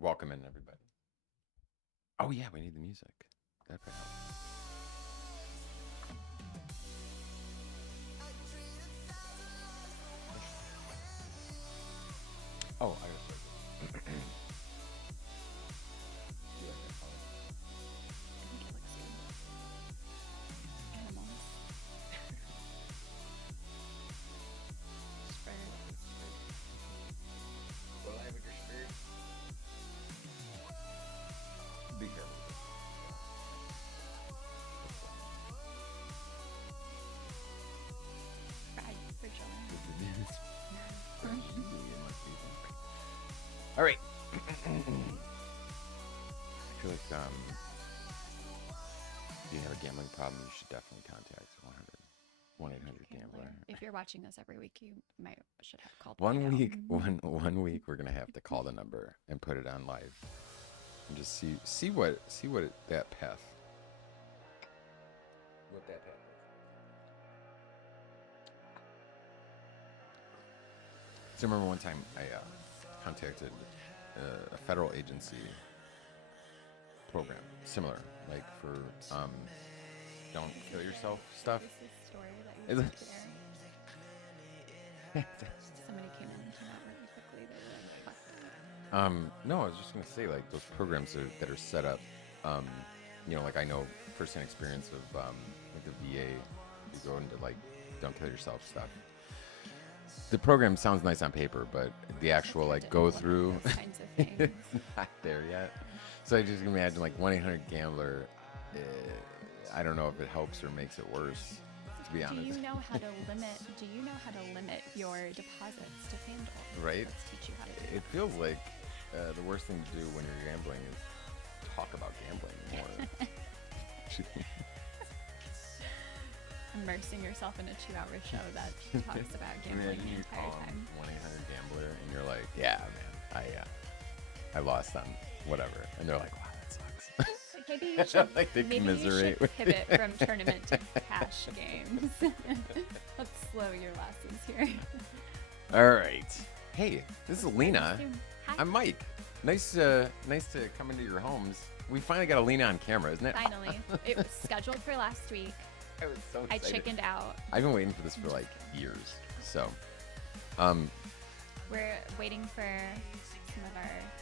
Welcome in, everybody. Oh, yeah, we need the music. That could help. Oh, I gotta start this. Yeah, I can follow. I think it looks good. Animals. Spurred. Well, I with your spirit. Be careful. Fried for children. All right. I feel like if you have a gambling problem, you should definitely contact 1-800-GAMBLER. If you're watching this every week, you should have called. One week, Mm-hmm. one week, we're gonna have to call the number and put it on live, and just see what that path. What that path is. So I remember one time I contacted a federal agency program, similar, like for don't kill yourself stuff. This is a story that you Is told it- there. Somebody came out really quickly. They were like, fuck. No, I was just gonna say like those programs that are set up. Like I know firsthand experience of like the VA. You go into like don't kill yourself stuff. The program sounds nice on paper, but the actual like go through, Those kinds of things. it's not there yet. So I just imagine like 1-800-GAMBLER. I don't know if it helps or makes it worse. To be honest. Do you know how to limit your deposits to Fanduel? Right? Let's teach you how to do It feels like the worst thing to do when you're gambling is talk about gambling more. Immersing yourself in a 2-hour show that talks about gambling the you entire call time. 1-800-GAMBLER and you're like, yeah, man, I lost on whatever, and they're like, wow, that sucks. Maybe you should, Like they maybe you commiserate should with pivot from tournament to cash games. Let's slow your losses here. All right. Hey, this is Alina. Hi. I'm Mike. Nice to come into your homes. We finally got Alina on camera, isn't it? Finally. It was scheduled for last week. I was so I excited. chickened out. I've been waiting for this for like years. So, We're waiting for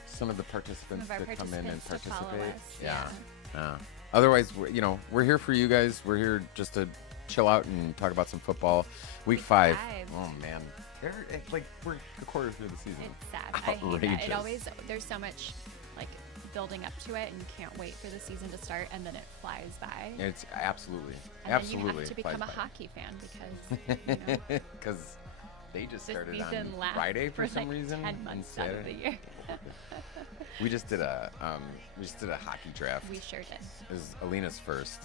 some of the participants to come in and to follow participate. us. Yeah. Otherwise, we're here for you guys. We're here just to chill out and talk about some football. Week 5. Oh man, it's like we're a quarter through the season. It's sad. I hate that. Outrageous. It always, there's so much like building up to it, and you can't wait for the season to start, and then it flies by. It's absolutely, And absolutely. then you have to become a hockey fan because because they just the started on season lasts Friday for some like reason. 10 and months out of the Saturday. year. We just did a hockey draft. We sure did. It was Alina's first.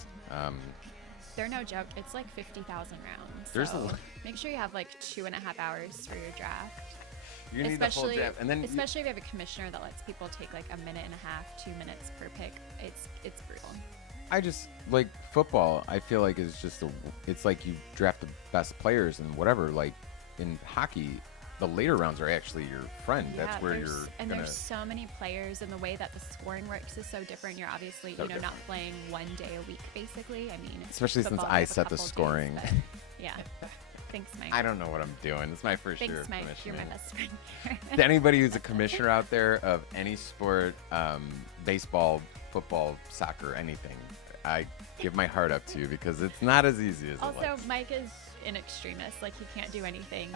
They're no joke. It's like 50,000 rounds. There's a so lot. make sure you have like 2.5 hours for your draft. You're gonna need the full draft, and then Especially if you have a commissioner that lets people take like a minute and a half, 2 minutes per pick. It's brutal. I just like football. I feel like it's just it's like you draft the best players and whatever. Like in hockey, the later rounds are actually your friend. Yeah, That's where you're gonna. There's so many players, and the way that the scoring works is so different. You're obviously So not different. playing one day a week, basically. I mean, Especially since football, I you have a set the couple days, scoring. but yeah. Thanks, Mike. I don't know what I'm doing. It's my first year Thanks, of Mike. You're commissioning. my best friend here. To anybody who's a commissioner out there of any sport, baseball, football, soccer, anything, I give my heart up to you because it's not as easy as it Also, looks. Mike is an extremist. Like, he can't do anything,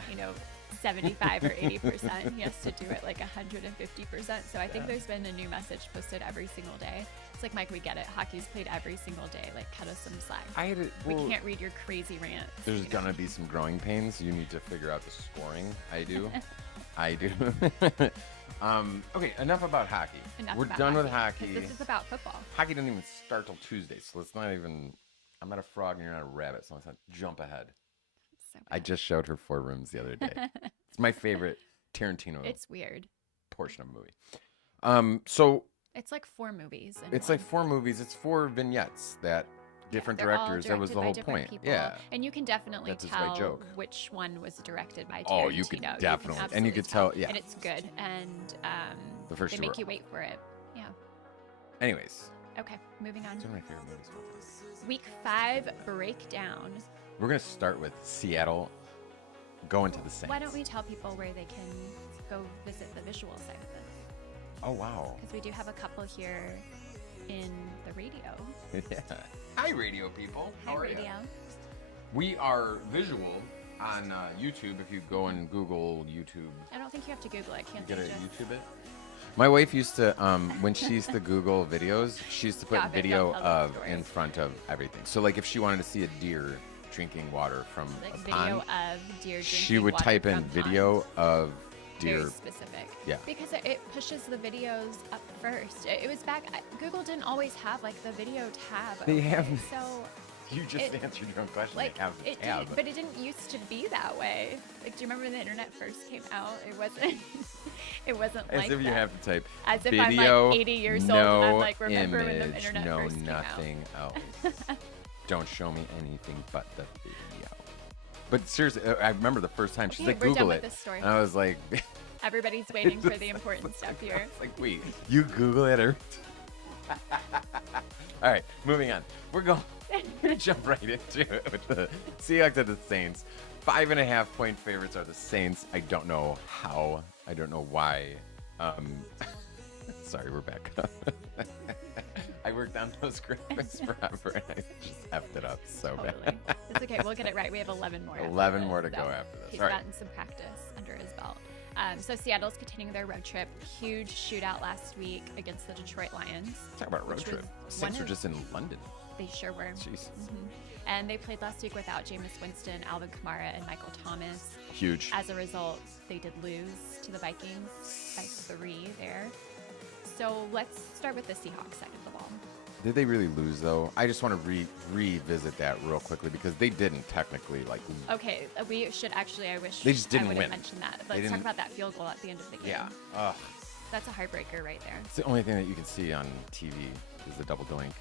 75 or 80%. He has to do it like 150%. So I think there's been a new message posted every single day. It's like, Mike, we get it. Hockey's played every single day. Like, cut us some slack. We can't read your crazy rants. There's gonna be some growing pains. You need to figure out the scoring. I do. I do. Okay, enough about hockey. We're done with hockey. This is about football. Hockey doesn't even start till Tuesday, so let's not even. I'm not a frog and you're not a rabbit, so let's not jump ahead. So I just showed her 4 Rooms the other day. It's my favorite Tarantino It's weird. portion of a movie. So It's like 4 movies. in it's one. like 4 movies. It's 4 vignettes that different They're all directors. That was the directed whole by point. different people. Yeah. And you can definitely That's his right tell joke. which one was directed by Tarantino. Oh, you could definitely, and you absolutely could tell. Yeah. And it's good. And The first They two make were you wait for it. Yeah. Anyways, Okay, moving on. it's one of my favorite movies of all time. Week 5 breakdown. We're going to start with Seattle going to the Saints. Why don't we tell people where they can go visit the visual side of this? Oh, wow. Because we do have a couple here in the radio. Yeah. Hi, radio people. How Hi, are you? radio. We are visual on YouTube. If you go and Google YouTube, I don't think you have to Google it. Can't you you get a just... YouTube it. My wife used to, when she used to Google videos, she used to put Stop it, video don't tell that of story. in front of everything. So, like, if she wanted to see a deer drinking water from Like a video pond, of deer she drinking would water type in from video pond. of Very deer. specific. Yeah. Because it pushes the videos up first. It was back. Google didn't always have like the video tab. They okay? have- So You just It- answered your own question. like they have the it tab. didn't, but it didn't used to be that way. Like, do you remember when the internet first came out? It wasn't. It wasn't As like if you that. have to type As if video, I'm like 80 years old no and I'm like, remember image, when the internet no first came out? nothing else. Don't show me anything but the video. But seriously, I remember the first time she's Okay, like, we're done Google with it. this story. And I was like, Everybody's waiting for the important stuff here. it's like, wait, you Google it or? All right, moving on. We're gonna jump right into it with the Seahawks and the Saints. 5.5 point favorites are the Saints. I don't know how. I don't know why. Sorry, we're back. I worked on those graphics forever and I just effed it up so Totally. bad. It's okay. We'll get it right. We have 11 more. after 11 this, more to so go after this. He's All right. gotten some practice under his belt. So Seattle's continuing their road trip. Huge shootout last week against the Detroit Lions. Talk about a road which trip. was Saints one are of- just in London. They sure were. Jeez. And they played last week without Jameis Winston, Alvin Kamara, and Michael Thomas. Huge. As a result, they did lose to the Vikings by 3 there. So let's start with the Seahawks side of the ball. Did they really lose though? I just want to revisit that real quickly because they didn't technically like. Okay, we should actually. I wish They just didn't I would have win. mentioned that. They Let's talk didn't- about that field goal at the end of the game. Yeah. Ugh. That's a heartbreaker right there. It's the only thing that you can see on TV is the double doink.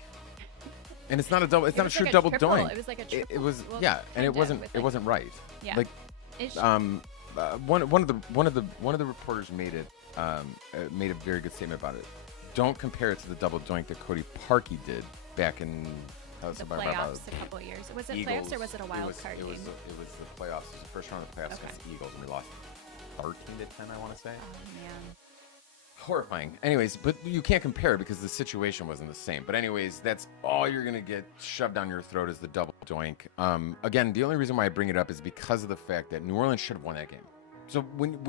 And it's not a double. It's It not a was true like a double triple. doink. It was like a It triple. was Well, yeah, and it kinda, wasn't. with, It like- wasn't right. Yeah. Like Ish. one of the reporters made a very good statement about it. Don't compare it to the double doink that Cody Parkey did back in the playoffs a couple of years. Was it Eagles. playoffs or was it a wild card it game? was the playoffs. It was the first round of the playoffs Okay. against the Eagles, and we lost 13-10. I want to say. Oh man. Horrifying. Anyways, but you can't compare it because the situation wasn't the same. But anyways, that's all you're gonna get shoved down your throat is the double doink. Again, the only reason why I bring it up is because of the fact that New Orleans should have won that game. So when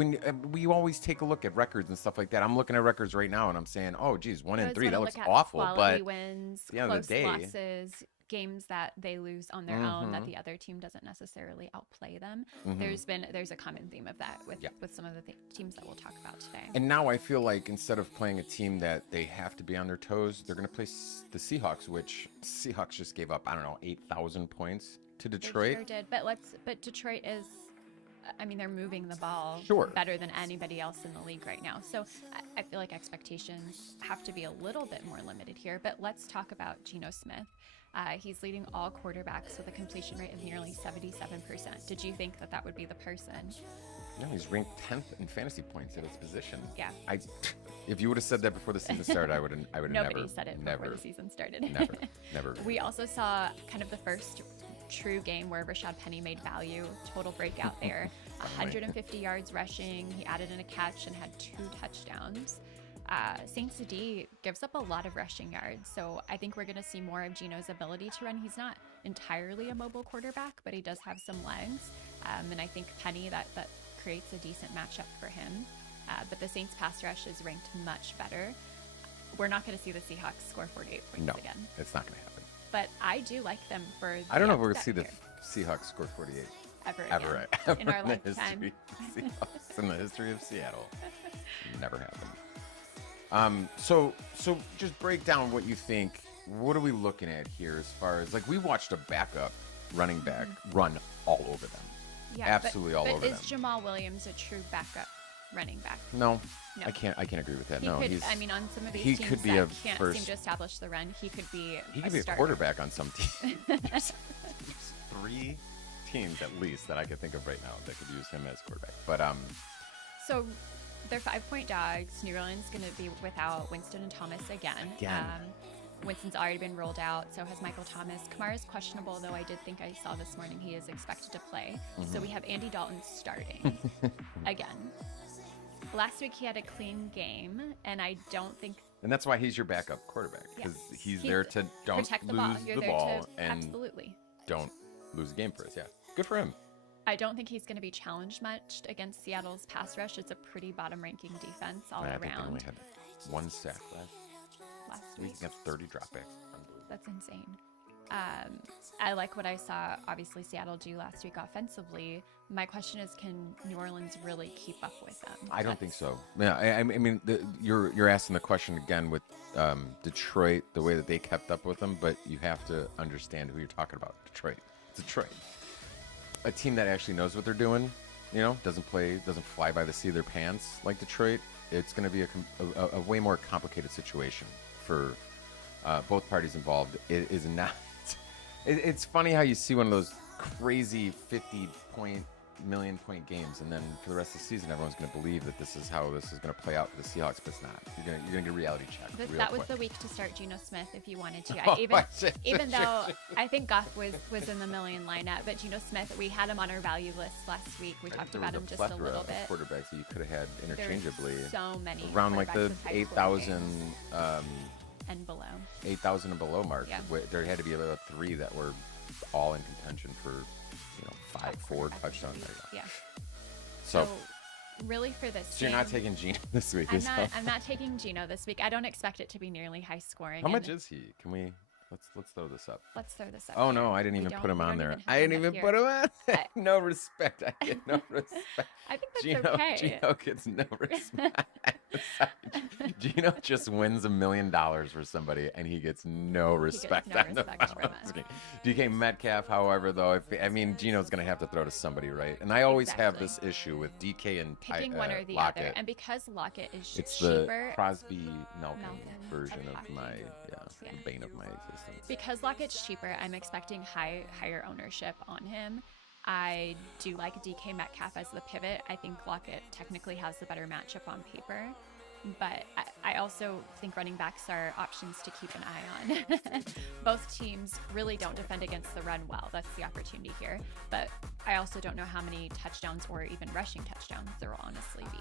we always take a look at records and stuff like that, I'm looking at records right now and I'm saying, oh geez, 1-3, that looks awful. Quality But wins, at the end of close the day- losses, games that they lose on their own that Mhm. the other team doesn't necessarily outplay them. Mhm. There's a common theme of that with Yeah. some of the teams that we'll talk about today. and now I feel like instead of playing a team that they have to be on their toes, they're gonna play the Seahawks, which Seahawks just gave up, I don't know, 8,000 points to They Detroit. sure did, but Detroit is. I mean, they're moving the ball Sure. better than anybody else in the league right now. So I feel like expectations have to be a little bit more limited here. But let's talk about Geno Smith. He's leading all quarterbacks with a completion rate of nearly 77%. Did you think that that would be the person? No, he's ranked 10th in fantasy points at his position. Yeah. If you would have said that before the season started, I would have Nobody never said it never, before the season started. never. We also saw kind of the first true game where Rashad Penny made value, total breakout there. 150 yards rushing. He added in a catch and had 2 touchdowns. Saints D gives up a lot of rushing yards, so I think we're going to see more of Geno's ability to run. He's not entirely a mobile quarterback, but he does have some legs, and I think Penny that creates a decent matchup for him. But the Saints pass rush is ranked much better. We're not going to see the Seahawks score 48 points No, again, it's not going to happen. but I do like them for. I don't know if we're going to upset see the here. Seahawks score 48 ever ever again in our the lifetime. history of Seahawks, in the history of Seattle. Never happened. So just break down what you think. What are we looking at here as far as like we watched a backup running back run all over them. Yeah, Absolutely all over But them. is Jamal Williams a true backup running back? No, No. I can't agree with that. He no, could. he's I mean, on some of these he teams could be that a can't first- seem to establish the run, he could be. he could be a starter. quarterback on some teams. There's 3 teams at least that I could think of right now that could use him as quarterback. But So, They're 5-point dogs. New Orleans going to be without Winston and Thomas again. Winston's already been rolled out. So has Michael Thomas. Kamara's questionable, though I did think I saw this morning he is expected to play. So we have Andy Dalton starting again. Last week he had a clean game, and I don't think... And that's why he's your backup quarterback, because he's there to don't protect the lose ball. You're the there ball to, and absolutely. don't lose the game for us. Yeah, good for him. I don't think he's going to be challenged much against Seattle's pass rush. It's a pretty bottom-ranking defense all I think they around. only had 1 sack last week against 30 dropbacks. That's insane. I like what I saw, obviously, Seattle do last week offensively. My question is, can New Orleans really keep up with them? I don't think so. Yeah, I mean, you're asking the question again with Detroit, the way that they kept up with them, but you have to understand who you're talking about. Detroit. A team that actually knows what they're doing, doesn't fly by the seat of their pants like Detroit. It's going to be a way more complicated situation for both parties involved. It is not. It's funny how you see one of those crazy 50-point, million-point games, and then for the rest of the season, everyone's going to believe that this is how this is going to play out for the Seahawks, but it's not. You're going to get a reality check. That was the week to start Geno Smith if you wanted to. Even though I think Goff was in the million lineup, but Geno Smith, we had him on our value list last week. We talked about him just a little bit. Quarterbacks that you could have had interchangeably. So many. Around like the 8,000 and below. 8,000 and below mark. Yeah. There had to be about 3 that were all in contention for 4 touchdowns. Yeah. So really for this So you're not taking Geno this week, I'm not taking Geno this week. I don't expect it to be nearly high scoring. How much is he? Can we let's throw this up. Let's throw this up. Oh no, I didn't even put him on there. I didn't even put him on. No respect. I get no respect. I think that's okay. Geno gets no respect. Geno just wins $1 million for somebody, and he gets no respect. From us. DK Metcalf, however, though, Geno's going to have to throw to somebody, right? And I always have this issue with DK and picking one or the Lockett. other, and because Lockett is it's cheaper, the Crosby-Malcolm version of my the bane of my existence. Because Lockett's cheaper, I'm expecting higher ownership on him. I do like DK Metcalf as the pivot. I think Lockett technically has the better matchup on paper. But I also think running backs are options to keep an eye on. Both teams really don't defend against the run well. That's the opportunity here. But I also don't know how many touchdowns or even rushing touchdowns there will honestly be.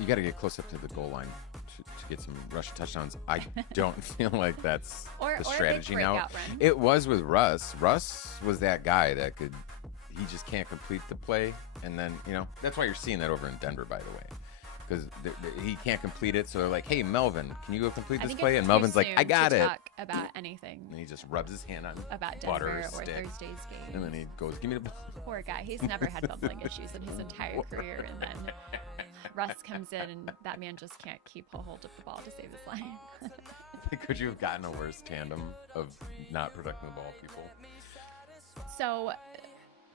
You got to get close up to the goal line to get some rushing touchdowns. I don't feel like that's the strategy now. Run. It was with Russ. Russ was that guy that he just can't complete the play. And then, that's why you're seeing that over in Denver, by the way. Because he can't complete it, so they're like, "Hey, Melvin, can you go complete this play?" And Melvin's like, "I got it." Talk about anything. And he just rubs his hand on about butter Denver or Thursday's game. And then he goes, "Give me the ball." Poor guy. He's never had bumbling issues in his entire career, and then Russ comes in, and that man just can't keep a hold of the ball to save his life. Could you have gotten a worse tandem of not protecting the ball, people? So,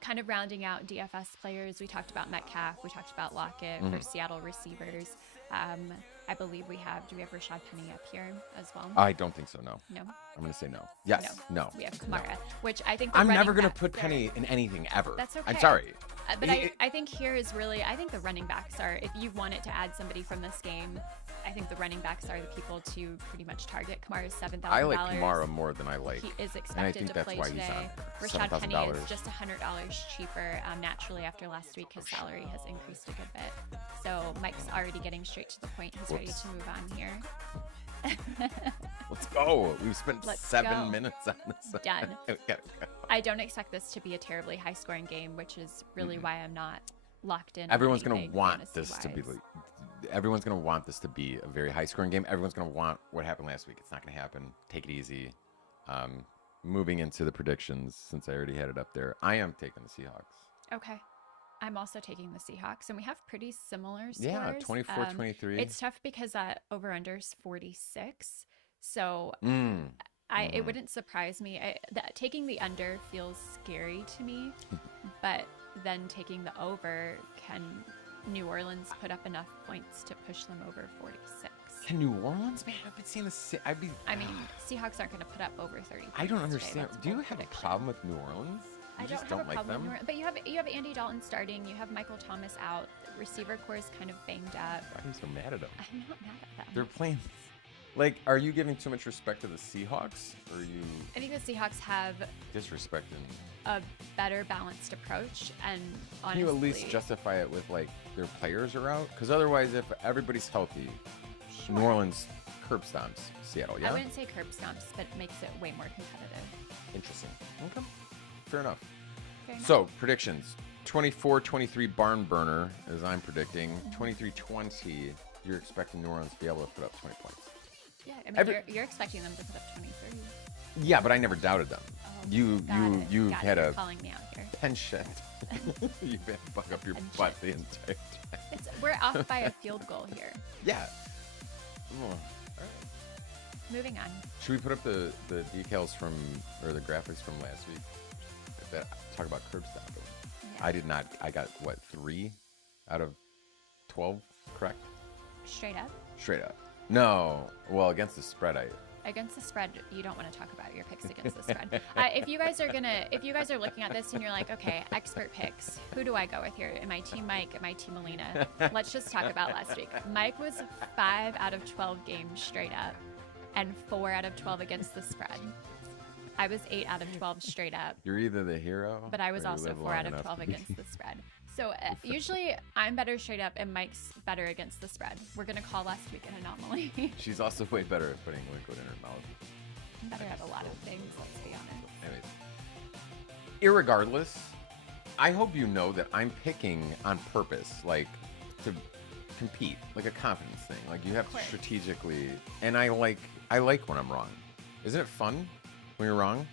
kind of rounding out DFS players, we talked about Metcalf, we talked about Lockett for Seattle receivers. I believe do we have Rashad Penny up here as well? I don't think so, no. No? I'm going to say no. Yes, no. We have Kamara, which I think I'm never going to put Penny in anything ever. That's okay. I'm sorry. But I think here is really, I think the running backs are, if you wanted to add somebody from this game, I think the running backs are the people to pretty much target. Kamara's $7,000. I like Kamara more than I like. He is expected to play today. Rashad Penny is just $100 cheaper. Naturally, after last week, his salary has increased a good bit. So Mike's already getting straight to the point. He's ready to move on here. Let's go. We've spent 7 minutes on this. Done. Go. I don't expect this to be a terribly high-scoring game, which is really why I'm not locked in. Everyone's going to want this to be everyone's going to want this to be a very high-scoring game. Everyone's going to want what happened last week. It's not going to happen. Take it easy. Moving into the predictions, since I already had it up there, I am taking the Seahawks. Okay. I'm also taking the Seahawks, and we have pretty similar scores. Yeah, 24-23. It's tough because over-under's 46, so it wouldn't surprise me. Taking the under feels scary to me, but then taking the over, can New Orleans put up enough points to push them over 46? Can New Orleans? Man, I've been seeing this. I mean, Seahawks aren't going to put up over 30. I don't understand. Do you have a problem with New Orleans? I just don't have a like problem. them? But you have Andy Dalton starting. You have Michael Thomas out. The receiver core is kind of banged up. Why are you so mad at them? I'm not mad at them. They're playing. Like, are you giving too much respect to the Seahawks, or are you I think the Seahawks have disrespecting? a better balanced approach, and honestly, Can you at least justify it with like their players are out? Because otherwise, if everybody's healthy, sure. New Orleans curb stomps Seattle. Yeah. I wouldn't say curb stomps, but it makes it way more competitive. Interesting. Okay. Fair enough. Fair enough. So predictions: 24-23 barn burner, as I'm predicting. 23-20. You're expecting New Orleans to be able to put up 20 points. Yeah, I mean, you're expecting them to put up 23. Yeah, but I never doubted them. Oh, you had you're a calling me out here. penchant. You've been bug up your butt the entire time. We're off by a field goal here. Yeah. All right. Moving on. Should we put up the decals from, or the graphics from last week that talk about curb stomping? Yeah. I did not. I got, what, 3 out of 12 correct? Straight up. Straight up. No. Well, against the spread, Against the spread, you don't want to talk about your picks against the spread. If you guys are looking at this and you're like, okay, expert picks, who do I go with here? Am I team Mike? Am I team Alina? Let's just talk about last week. Mike was 5 out of 12 games straight up, and 4 out of 12 against the spread. I was 8 out of 12 straight up. You're either the hero, but I was or you also live 4 long out of enough 12 to be- against the spread. So usually I'm better straight up and Mike's better against the spread. We're going to call last week an anomaly. She's also way better at putting liquid in her mouth. I'm better at a lot of things, let's be honest. Anyways, irregardless, I hope you know that I'm picking on purpose, like to compete, like a confidence thing. Like you have to strategically, and I like when I'm wrong. Isn't it fun when you're wrong?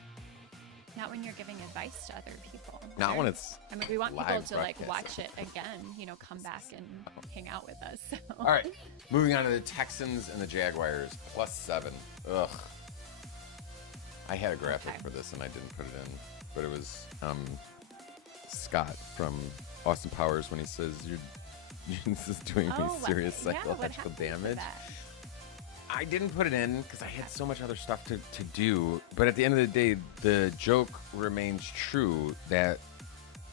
Not when you're giving advice to other people. Not when it's I mean, we want people live to like broadcasting. watch it again, come back and hang out with us. So. All right, moving on to the Texans and the Jaguars, +7. Ugh. I had a graphic for this and I didn't put it in, but it was Scott from Austin Powers when he says, this is doing me serious psychological damage. I didn't put it in because I had so much other stuff to do. But at the end of the day, the joke remains true that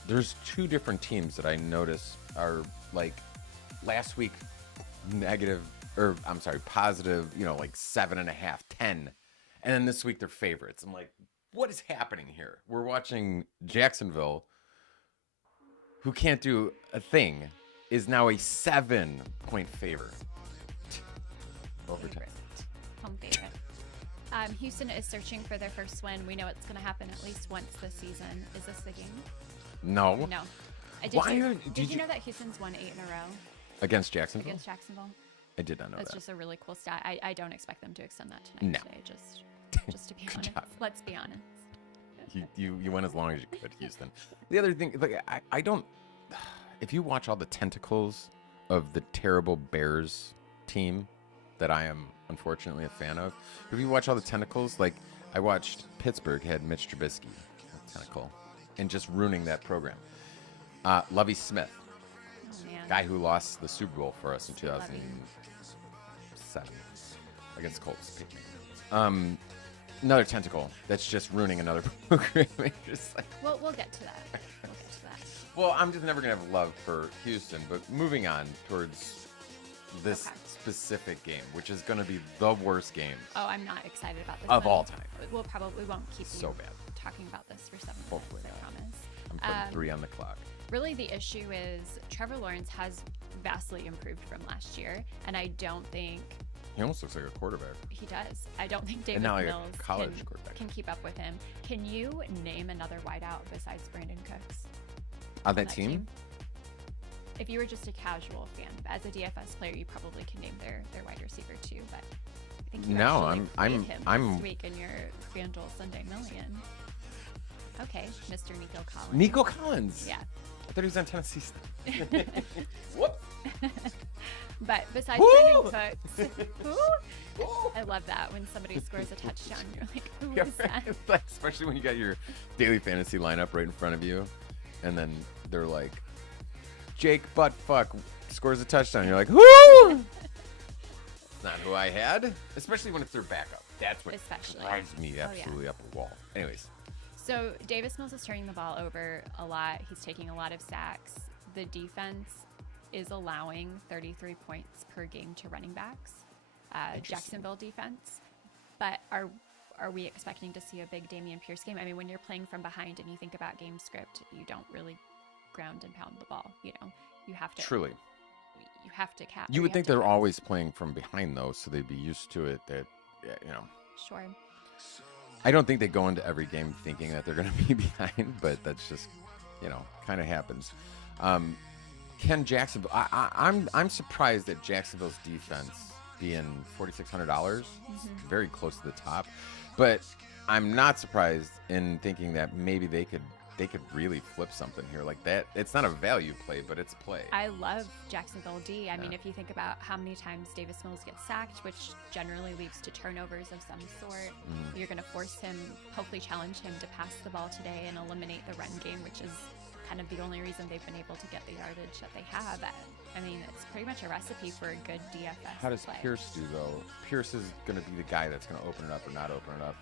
there's 2 different teams that I notice are like last week positive, like 7.5, 10. And then this week they're favorites. I'm like, what is happening here? We're watching Jacksonville, who can't do a thing, is now a 7-point favorite. Overtime. Home favorite. Houston is searching for their first win. We know it's going to happen at least once this season. Is this the game? No. No. Did you know that Houston's won 8 in a row against Jacksonville? Against Jacksonville. I did not know That's that. just a really cool stat. I don't expect them to extend that tonight. No. Today, just to be honest. Let's be honest. You went as long as you could, Houston. The other thing, like I don't. If you watch all the tentacles of the terrible Bears team that I am unfortunately a fan of, if you watch all the tentacles, like I watched Pittsburgh had Mitch Trubisky, tentacle, and just ruining that program. Lovie Smith, guy who lost the Super Bowl for us in 2007 against Colts. Another tentacle that's just ruining another program. Just like, we'll get to that. Well, I'm just never gonna have love for Houston. But moving on towards this specific game, which is gonna be the worst game. Oh, I'm not excited about this of all time. We'll probably won't keep so bad talking about this for 7 minutes. Hopefully I not. promise. I'm putting 3 on the clock. Really, the issue is Trevor Lawrence has vastly improved from last year, and I don't think he almost looks like a quarterback. He does. I don't think David like Mills can keep up with him. Can you name another wideout besides Brandon Cooks? On that team? If you were just a casual fan, as a DFS player, you probably can name their wide receiver too. But I think you played him last week in your Fanduel Sunday Million. Okay, Mr. Nico Collins. Nico Collins. Yeah. I thought he was on Tennessee State. Whoops. But besides Brandon Cooks, I love that when somebody scores a touchdown, you're like, who is that? Like, especially when you got your daily fantasy lineup right in front of you, and then they're like, Jake Buttfuck scores a touchdown. You're like, whoo! That's not who I had. Especially when it's their backup. That's what drives me absolutely up a wall. Anyways. So Davis Mills is turning the ball over a lot. He's taking a lot of sacks. The defense is allowing 33 points per game to running backs. Jacksonville defense. But are we expecting to see a big Dameon Pierce game? I mean, when you're playing from behind and you think about game script, you don't really ground and pound the ball. You know, you have to. Truly. You have to catch. You would think they're always playing from behind, though, so they'd be used to it. That, you know. Sure. I don't think they go into every game thinking that they're going to be behind, but that's just, you know, kind of happens. Can Jacksonville? I'm surprised at Jacksonville's defense being $4,600, very close to the top, but I'm not surprised in thinking that maybe they could really flip something here like that. It's not a value play, but it's a play. I love Jacksonville D. I mean, if you think about how many times Davis Mills gets sacked, which generally leads to turnovers of some sort, you're going to force him, hopefully challenge him to pass the ball today and eliminate the run game, which is kind of the only reason they've been able to get the yardage that they have. I mean, it's pretty much a recipe for a good DFS How does play. Pierce do, though? Pierce is going to be the guy that's going to open it up or not open it up.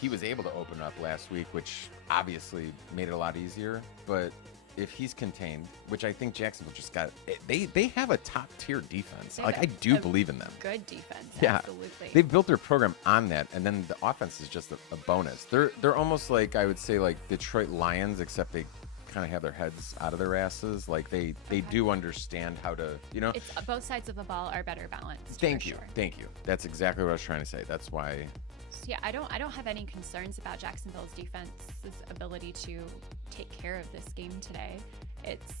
He was able to open up last week, which obviously made it a lot easier. But if he's contained, which I think Jacksonville just got, they have a top tier defense. Like, I do believe in them. Good defense, yeah, absolutely. They've built their program on that, and then the offense is just a bonus. They're almost like, I would say, like Detroit Lions, except they kind of have their heads out of their asses. Like they do understand how to, you know. It's both sides of the ball are better balanced. Thank you, sure. thank you. That's exactly what I was trying to say. That's why. Yeah, I don't have any concerns about Jacksonville's defense's ability to take care of this game today. It's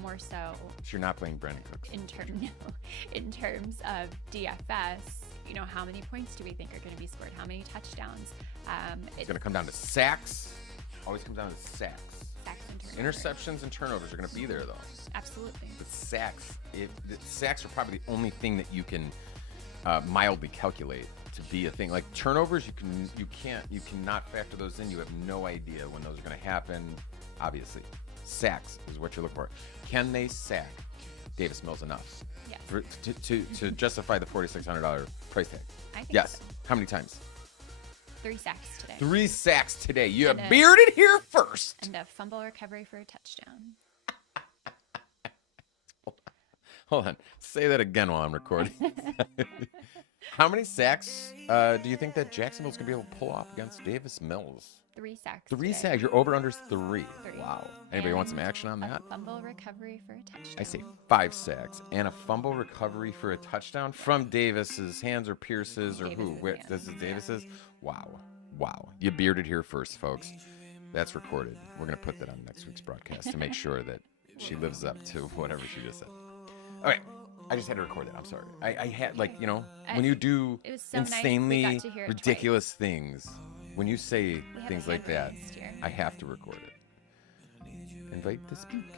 more so. So you're not playing Brandon Cooks. In terms of DFS, you know, how many points do we think are going to be scored? How many touchdowns? It's going to come down to sacks. Always comes down to sacks. Sacks and turnovers. Interceptions and turnovers are going to be there, though. Absolutely. But sacks, sacks are probably the only thing that you can mildly calculate to be a thing. Like turnovers, you cannot factor those in. You have no idea when those are going to happen. Obviously, sacks is what you're looking for. Can they sack Davis Mills enough to justify the $4,600 price tag? I think yes. so. How many times? 3 sacks today. 3 sacks today. You have bearded here first. And a fumble recovery for a touchdown. Hold on. Say that again while I'm recording. How many sacks do you think that Jacksonville's going to be able to pull off against Davis Mills? 3 sacks. 3 sacks. Your over-under's 3. 3. Wow. Anybody want some action on that? A fumble recovery for a touchdown. I say 5 sacks and a fumble recovery for a touchdown from Davis's hands or Pierce's or who? This is Davis's? Wow. Wow. You bearded here first, folks. That's recorded. We're going to put that on next week's broadcast to make sure that she lives up to whatever she just said. All right. I just had to record it. I'm sorry. I had, like, you know, when you do so insanely nice ridiculous things, when you say things like that, here. I have to record it. Invite to speak.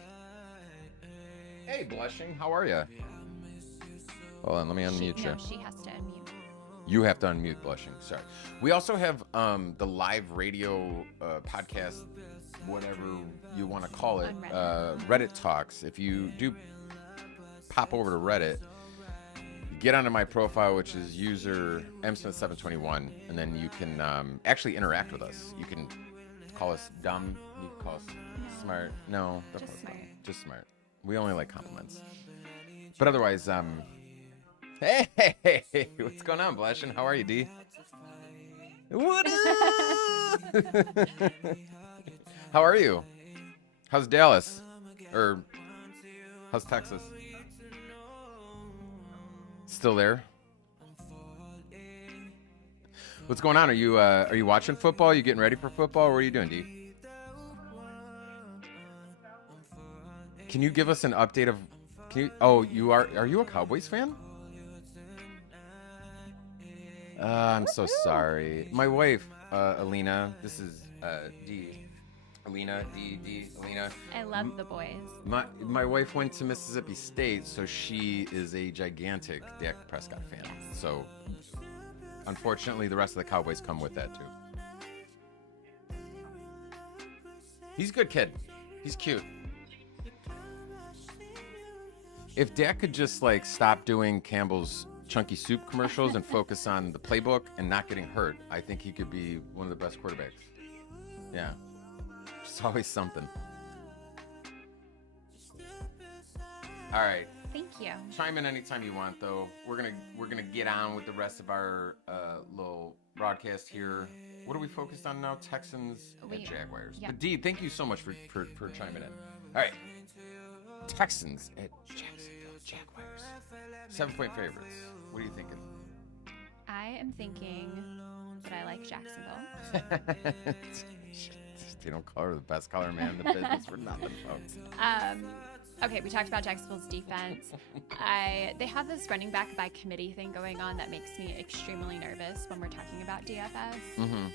Hey, Blushing. How are you? Hold on. Let me unmute you. No, she has to unmute. You have to unmute, Blushing. Sorry. We also have the live radio podcast, whatever you want to call it, Reddit Talks. If you do pop over to Reddit, get onto my profile, which is user msmith721, and then you can actually interact with us. You can call us dumb. You can call us smart. No, don't call us dumb. Just smart. We only like compliments. But otherwise, hey, what's going on, Blushing? How are you, D? What up? How are you? How's Dallas? Or how's Texas? Still there? What's going on? Are you watching football? Are you getting ready for football? What are you doing, D? Can you give us an update of? You are. Are you a Cowboys fan? I'm so sorry. My wife, Alina. This is D. Alina, Alina. I love the boys. My wife went to Mississippi State, so she is a gigantic Dak Prescott fan. Yes. So, unfortunately, the rest of the Cowboys come with that too. He's a good kid. He's cute. If Dak could just like stop doing Campbell's Chunky Soup commercials and focus on the playbook and not getting hurt, I think he could be one of the best quarterbacks. Yeah. There's always something. All right. Thank you. Chime in anytime you want, though. We're gonna get on with the rest of our little broadcast here. What are we focused on now? Texans and Jaguars. Yeah. But Dee, thank you so much for chiming in. All right. Texans at Jacksonville Jaguars. 7-point favorites. What are you thinking? I am thinking that I like Jacksonville. They don't call her the best color man in the business for nothing, folks. Okay, we talked about Jacksonville's defense. They have this running back by committee thing going on that makes me extremely nervous when we're talking about DFS. Mm-hmm.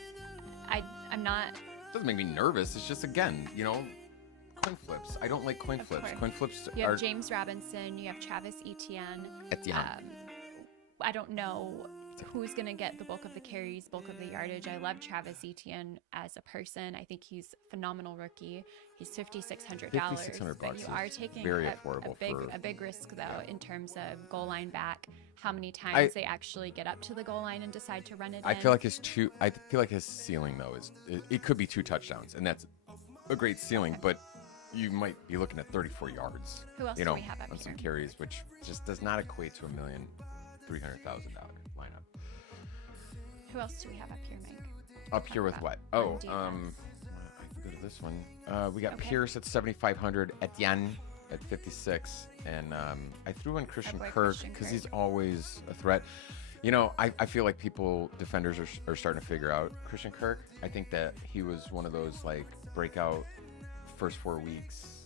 I'm not. It doesn't make me nervous. It's just, again, coin flips. I don't like coin flips. Course. Coin flips You are... have James Robinson. You have Travis Etienne. I don't know who's going to get the bulk of the carries, bulk of the yardage. I love Travis Etienne as a person. I think he's a phenomenal rookie. He's $5,600. $5,600 But you are taking very a affordable a big risk, though, in terms of goal line back. How many times they actually get up to the goal line and decide to run it I in. feel like his ceiling, though, is it could be 2 touchdowns, and that's a great ceiling, but you might be looking at 34 yards. Who else do we have up on here? some carries, which just does not equate to $1,300,000 lineup. Who else do we have up here, Mike? Up here with what? On Oh, defense. I can go to this one. We got Okay. Pierce at 7,500, Etienne at 56, and I threw in Christian boy Kirk Christian because Kirk. he's always a threat. I feel like defenders are starting to figure out Christian Kirk. I think that he was one of those like breakout first 4 weeks,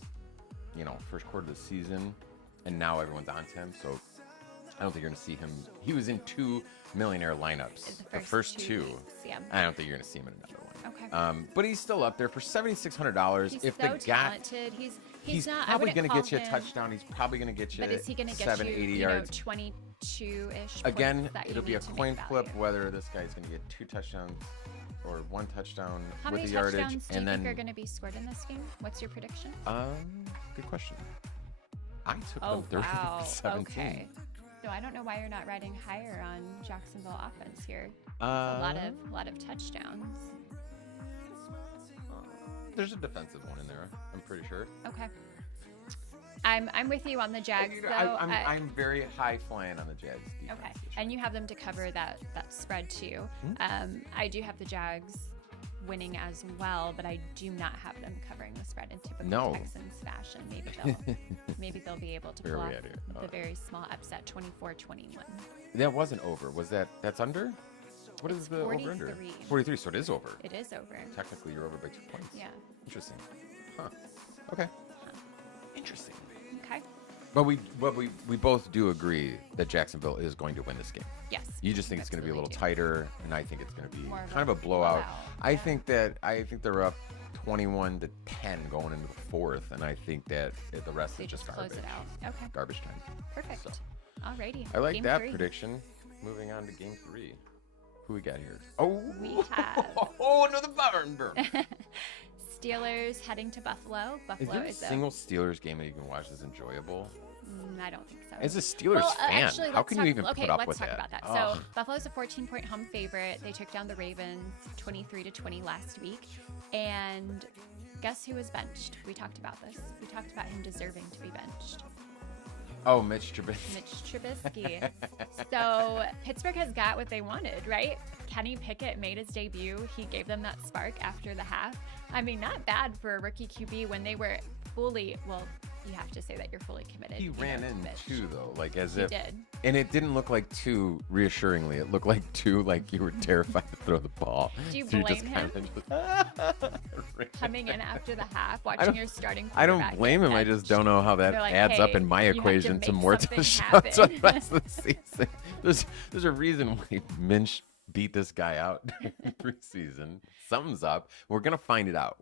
first quarter of the season, and now everyone's on to him. So I don't think you're going to see him. He was in 2 millionaire lineups, In the first 2. weeks, yeah. I don't think you're going to see him in another one. Okay. But he's still up there for $7,600. He's if so the guy, talented. He's not. I probably wouldn't going to call get you a him- touchdown. He's probably going to get you But is he going to get 7, you, 80 you yards. 22-ish? Again, points that you it'll be a need to make coin flip value? whether this guy's going to get 2 touchdowns or 1 touchdown How with many the yardage, touchdowns do you and think are then going to be scored in this game? What's your prediction? good question. I took Oh, them 30 wow. 17. Okay. No, I don't know why you're not riding higher on Jacksonville offense here. A A lot of touchdowns. There's a defensive one in there, I'm pretty sure. Okay. I'm with you on the Jags, though. I'm very high flying on the Jags defense. Okay, this year. and you have them to cover that spread too. I do have the Jags winning as well, but I do not have them covering the spread in typical Texans fashion. Maybe they'll be able to Where pull are off we at here? the very small upset, 24-21. That wasn't over. That's under? What is It's the over under? 43. 43, so it is over. It is over. Technically, you're over by 2 points. Yeah. Interesting. Huh. Okay. Interesting. Okay. But we both do agree that Jacksonville is going to win this game. Yes. You just think it's going to be a little absolutely tighter, and I think it's going to be More of kind of a a blowout. blowout, I yeah. think they're up 21-10 going into the 4th, and I think that the rest They is just just garbage. close it out. Okay. Garbage time. Perfect. So, Alrighty. I like Game that 3. prediction. Moving on to game 3. Who we got here? Oh, We have- another barn burn. Steelers heading to Buffalo. Is Buffalo there a is single Steelers game that you can watch that's enjoyable? I don't think so. As a Steelers fan, actually, how let's can talk, you even okay, put up let's with talk that? about that. Ugh. So Buffalo's a 14-point home favorite. They took down the Ravens 23-20 last week, and guess who was benched? We talked about this. We talked about him deserving to be benched. Oh, Mitch Trubisky. Mitch Trubisky. So Pittsburgh has got what they wanted, right? Kenny Pickett made his debut. He gave them that spark after the half. I mean, not bad for a rookie QB when they were fully, well, you have to say that you're fully committed. He ran to in Mitch. 2, though, like as He if. did. And it didn't look like 2 reassuringly. It looked like 2 like you were terrified to throw the ball. Do you So you're blame him? Coming in after the half, watching your starting I quarterback don't blame get him. I just don't know how that They're like, adds up "Hey, in my you have to equation to make more something touchdowns for the happen." rest of the season. There's a reason why Minch beat this guy out during preseason. Something's up. We're going to find it out.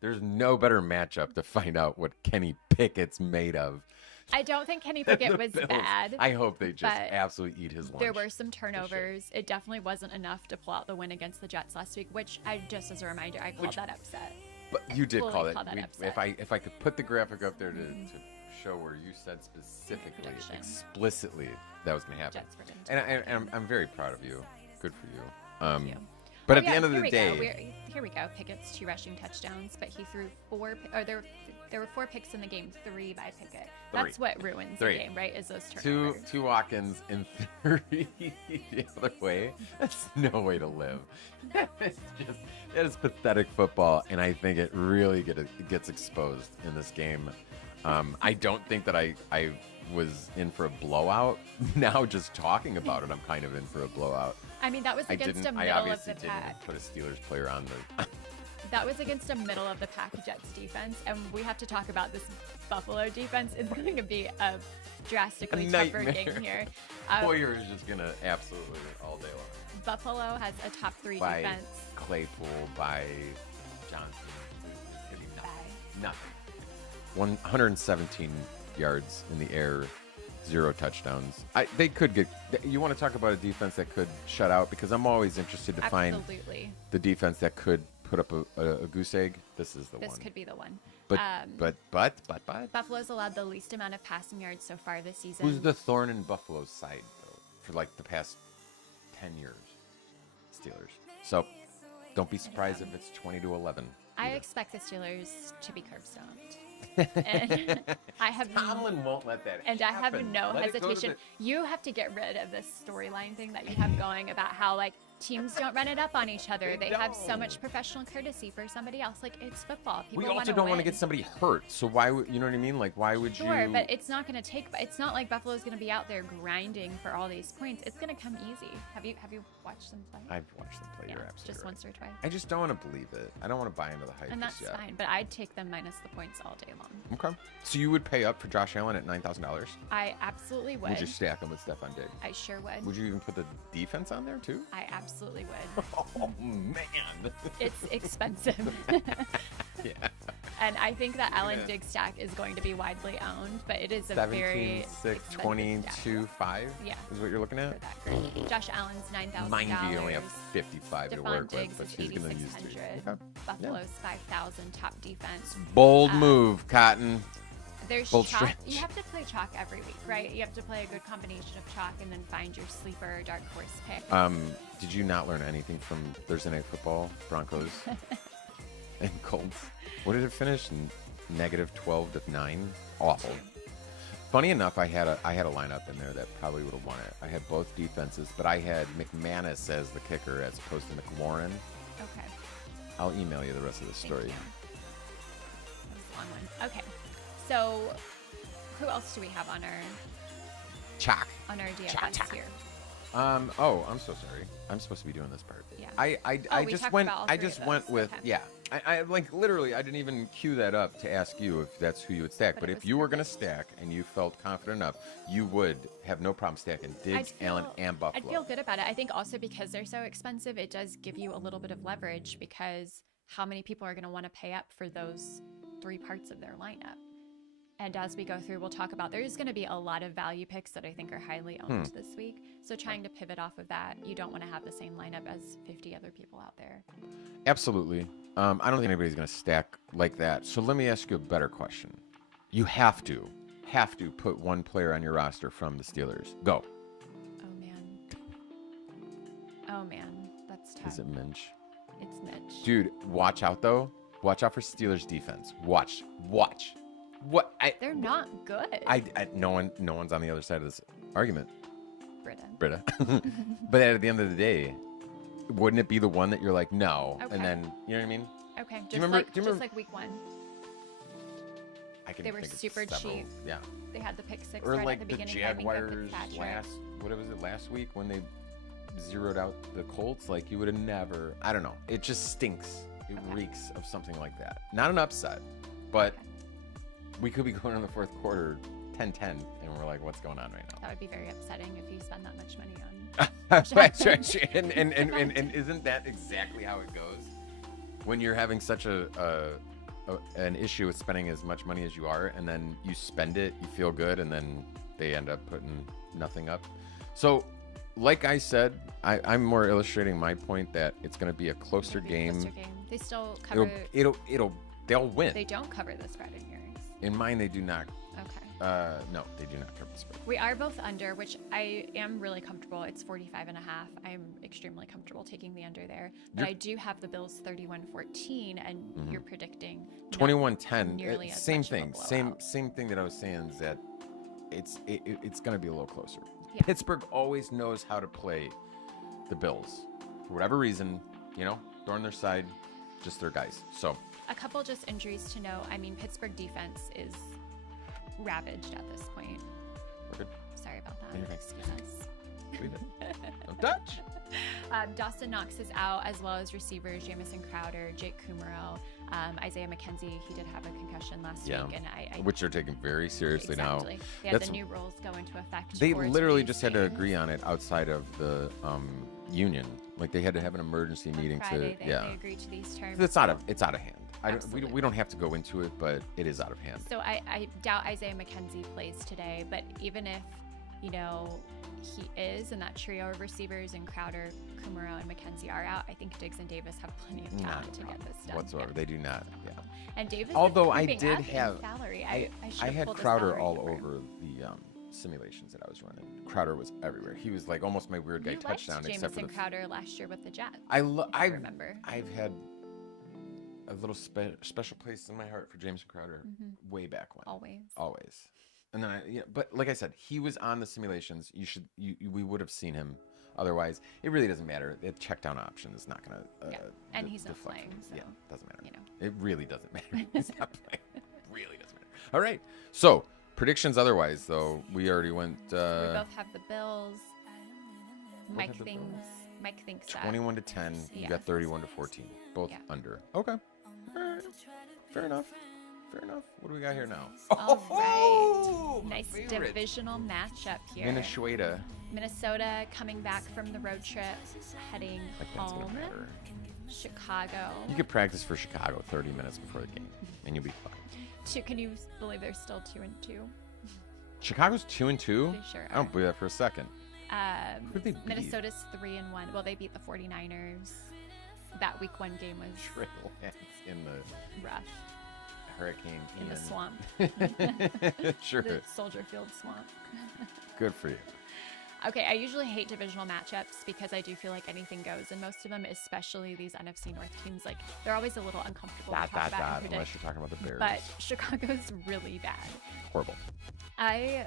There's no better matchup to find out what Kenny Pickett's made of. I don't think Kenny than Pickett the was Bills. bad. I hope they just but absolutely eat his lunch. There were some turnovers. It definitely wasn't enough to pull out the win against the Jets last week, which just as a reminder, I called that upset. But you did fully call it. call that upset. If I could put the graphic up there to show where you said specifically, Prediction. explicitly that was going to happen. Jets were going to And I'm very proud of you. Good for you. Thank you. But Oh, at the yeah, end of here the we day, go. Here we go. Pickett's 2 rushing touchdowns, but he threw 4. Or there were 4 picks in the game, 3 by Pickett. That's what ruins the game, right? Is those turnovers. two Watkins and 3 the other way. That's no way to live. It's just, it is pathetic football, and I think it really gets exposed in this game. I don't think that I was in for a blowout. Now just talking about it, I'm kind of in for a blowout. I mean, that was against a middle I of the obviously didn't pack. put a Steelers player on the. That was against a middle of the pack Jets defense, and we have to talk about this Buffalo defense. It's going to be a drastically tougher game here. Hoyer is just going to absolutely all day long. Buffalo has a top 3 by defense. Claypool, by Johnson. Nothing. 117 yards in the air, 0 touchdowns. They could get. You want to talk about a defense that could shut out? Because I'm always interested to find the defense that could put up a goose egg. This is the one. This could be the one. But Buffalo's allowed the least amount of passing yards so far this season. Who's the thorn in Buffalo's side though for like the past 10 years? Steelers. So don't be surprised if it's 20-11. I expect the Steelers to be curb stomped. And I have Tomlin won't let that and happen. I have no hesitation. You have to get rid of this storyline thing that you have going about how like teams don't run it up on each other. They have so much professional courtesy for somebody else. Like, it's football. People we also don't want to get somebody hurt. So why would, you know what I mean? Like, why would you? Sure, but it's not going to take. It's not like Buffalo's going to be out there grinding for all these points. It's going to come easy. Have you watched them play? I've watched them play. Yeah, You're absolutely just right. once or twice. I just don't want to believe it. I don't want to buy into the hype. And that's just yet. fine. But I'd take them minus the points all day long. Okay. So you would pay up for Josh Allen at $9,000? I absolutely would. Would you stack him with Stephon Diggs? I sure would. Would you even put the defense on there too? I absolutely would. Oh man, it's expensive. Yeah. And I think that Allen Diggs stack is going to be widely owned, but it is a very 6, 22, 5. Yeah, is what you're looking at. For that group. Josh Allen's $9,000. Mind you, you only have 55 to work Diggs with, but is he's going to use 8,600. Okay. Buffalo's 5,000. Top defense. Bold move, Cotton. There's Bold chalk. stretch. You have to play chalk every week, right? You have to play a good combination of chalk and then find your sleeper dark horse pick. Did you not learn anything from Thursday Night Football, Broncos and Colts? What did it finish? -12-9. Awful. Funny enough, I had a lineup in there that probably would have won it. I had both defenses, but I had McManus as the kicker as opposed to McLaurin. Okay. I'll email you the rest of the story. Thank you. That was a long one. Okay. So, who else do we have on our DFS here? Oh, I'm so sorry. I'm supposed to be doing this part. Yeah. I just went. I just went with okay. yeah. I like literally. I didn't even cue that up to ask you if that's who you would stack. But if you were gonna stack and you felt confident enough, you would have no problem stacking Diggs, Allen, and Buffalo. I'd feel good about it. I think also because they're so expensive, it does give you a little bit of leverage because how many people are gonna want to pay up for those 3 parts of their lineup? And as we go through, we'll talk about there's going to be a lot of value picks that I think are highly owned this week. So trying to pivot off of that, you don't want to have the same lineup as 50 other people out there. Absolutely. I don't think anybody's going to stack like that. So let me ask you a better question. You have to put one player on your roster from the Steelers. Go. Oh man, that's tough. Is it Minch? It's Mitch. Dude, watch out though. Watch out for Steelers defense. Watch. What? They're not good. No one's on the other side of this argument. Britta. But at the end of the day, wouldn't it be the one that you're like, no, Okay. and then you know what I mean? Okay, Do you remember? just like week 1. They were think of super several. cheap. Yeah. They had the pick 6 Or right like at the the beginning. I think of Jaguars last week when they zeroed out the Colts? Like you would have never. I don't know. It just stinks. It reeks of something like that. Not an upset, but we could be going in the fourth quarter 10-10, and we're like, what's going on right now? That would be very upsetting if you spend that much money on. and isn't that exactly how it goes? When you're having such an issue with spending as much money as you are, and then you spend it, you feel good, and then they end up putting nothing up. So, like I said, I'm more illustrating my point that it's going to be a closer game. They still cover. They'll win. They don't cover the spread in yours. In mine, they do not. Okay. No, they do not cover the spread. We are both under, which I am really comfortable. It's 45.5. I'm extremely comfortable taking the under there. But I do have the Bills 31-14, and you're predicting 21-10. nearly as Same much of a thing. blowout. Same thing that I was saying is that it's going to be a little closer. Yeah. Pittsburgh always knows how to play the Bills for whatever reason. They're on their side, just their guys. So a couple just injuries to note. I mean, Pittsburgh defense is ravaged at this point. we're good. Sorry about that. You're fine. Excuse us. Leave it. Don't touch. Dawson Knox is out, as well as receivers Jamison Crowder, Jake Kumaro, Isaiah McKenzie. He did have a concussion last week, and I which they're taking very seriously exactly. now. They had the new rules go into effect. They for literally today's just had to games. agree on it outside of the union. Like they had to have an emergency On meeting Friday, to they agreed to these terms. It's out of hand. Absolutely. We don't have to go into it, but it is out of hand. So I doubt Isaiah McKenzie plays today, but even if he is, and that trio of receivers and Crowder, Kumaro, and McKenzie are out, I think Diggs and Davis have plenty of Not time a to get problem this done. whatsoever. Yeah. They do not. Yeah. And Davis, Although is I creeping did up in have salary. I should had pulled the Crowder salary all number. over the simulations that I was running. Crowder was everywhere. He was like almost my weird guy You touchdown, liked except for Jamison Crowder last year with the Jets. I remember. I've had a little special place in my heart for James Crowder way back when. Always. And then but like I said, he was on the simulations. We would have seen him. Otherwise, it really doesn't matter. The check down option is not going to. And he's not playing. So, yeah, doesn't matter. It really doesn't matter. He's not playing. Really doesn't matter. All right. So predictions. Otherwise, though, we already went. we both have the Bills. Mike have the thinks that 21-10. You got 31-14. Both under. Okay. All right. Fair enough. What do we got here now? All right. My Nice favorite. divisional matchup here. Minnesota. Coming back from the road trip, heading Like that's gonna home. matter. Chicago. You could practice for Chicago 30 minutes before the game, and you'll be fine. Can you believe they're still 2-2? Chicago's 2-2. They sure I don't are. believe that for a second. Who did they beat? Minnesota's 3-1. Well, they beat the 49ers. That week 1 game was Trey Lance in the rough. Hurricane In Ian. the swamp. Sure. The Soldier Field swamp. Good for you. Okay, I usually hate divisional matchups because I do feel like anything goes, and most of them, especially these NFC North teams, like they're always a little uncomfortable to talk about and predict. Unless you're talking about the Bears. But Chicago's really bad. Horrible. I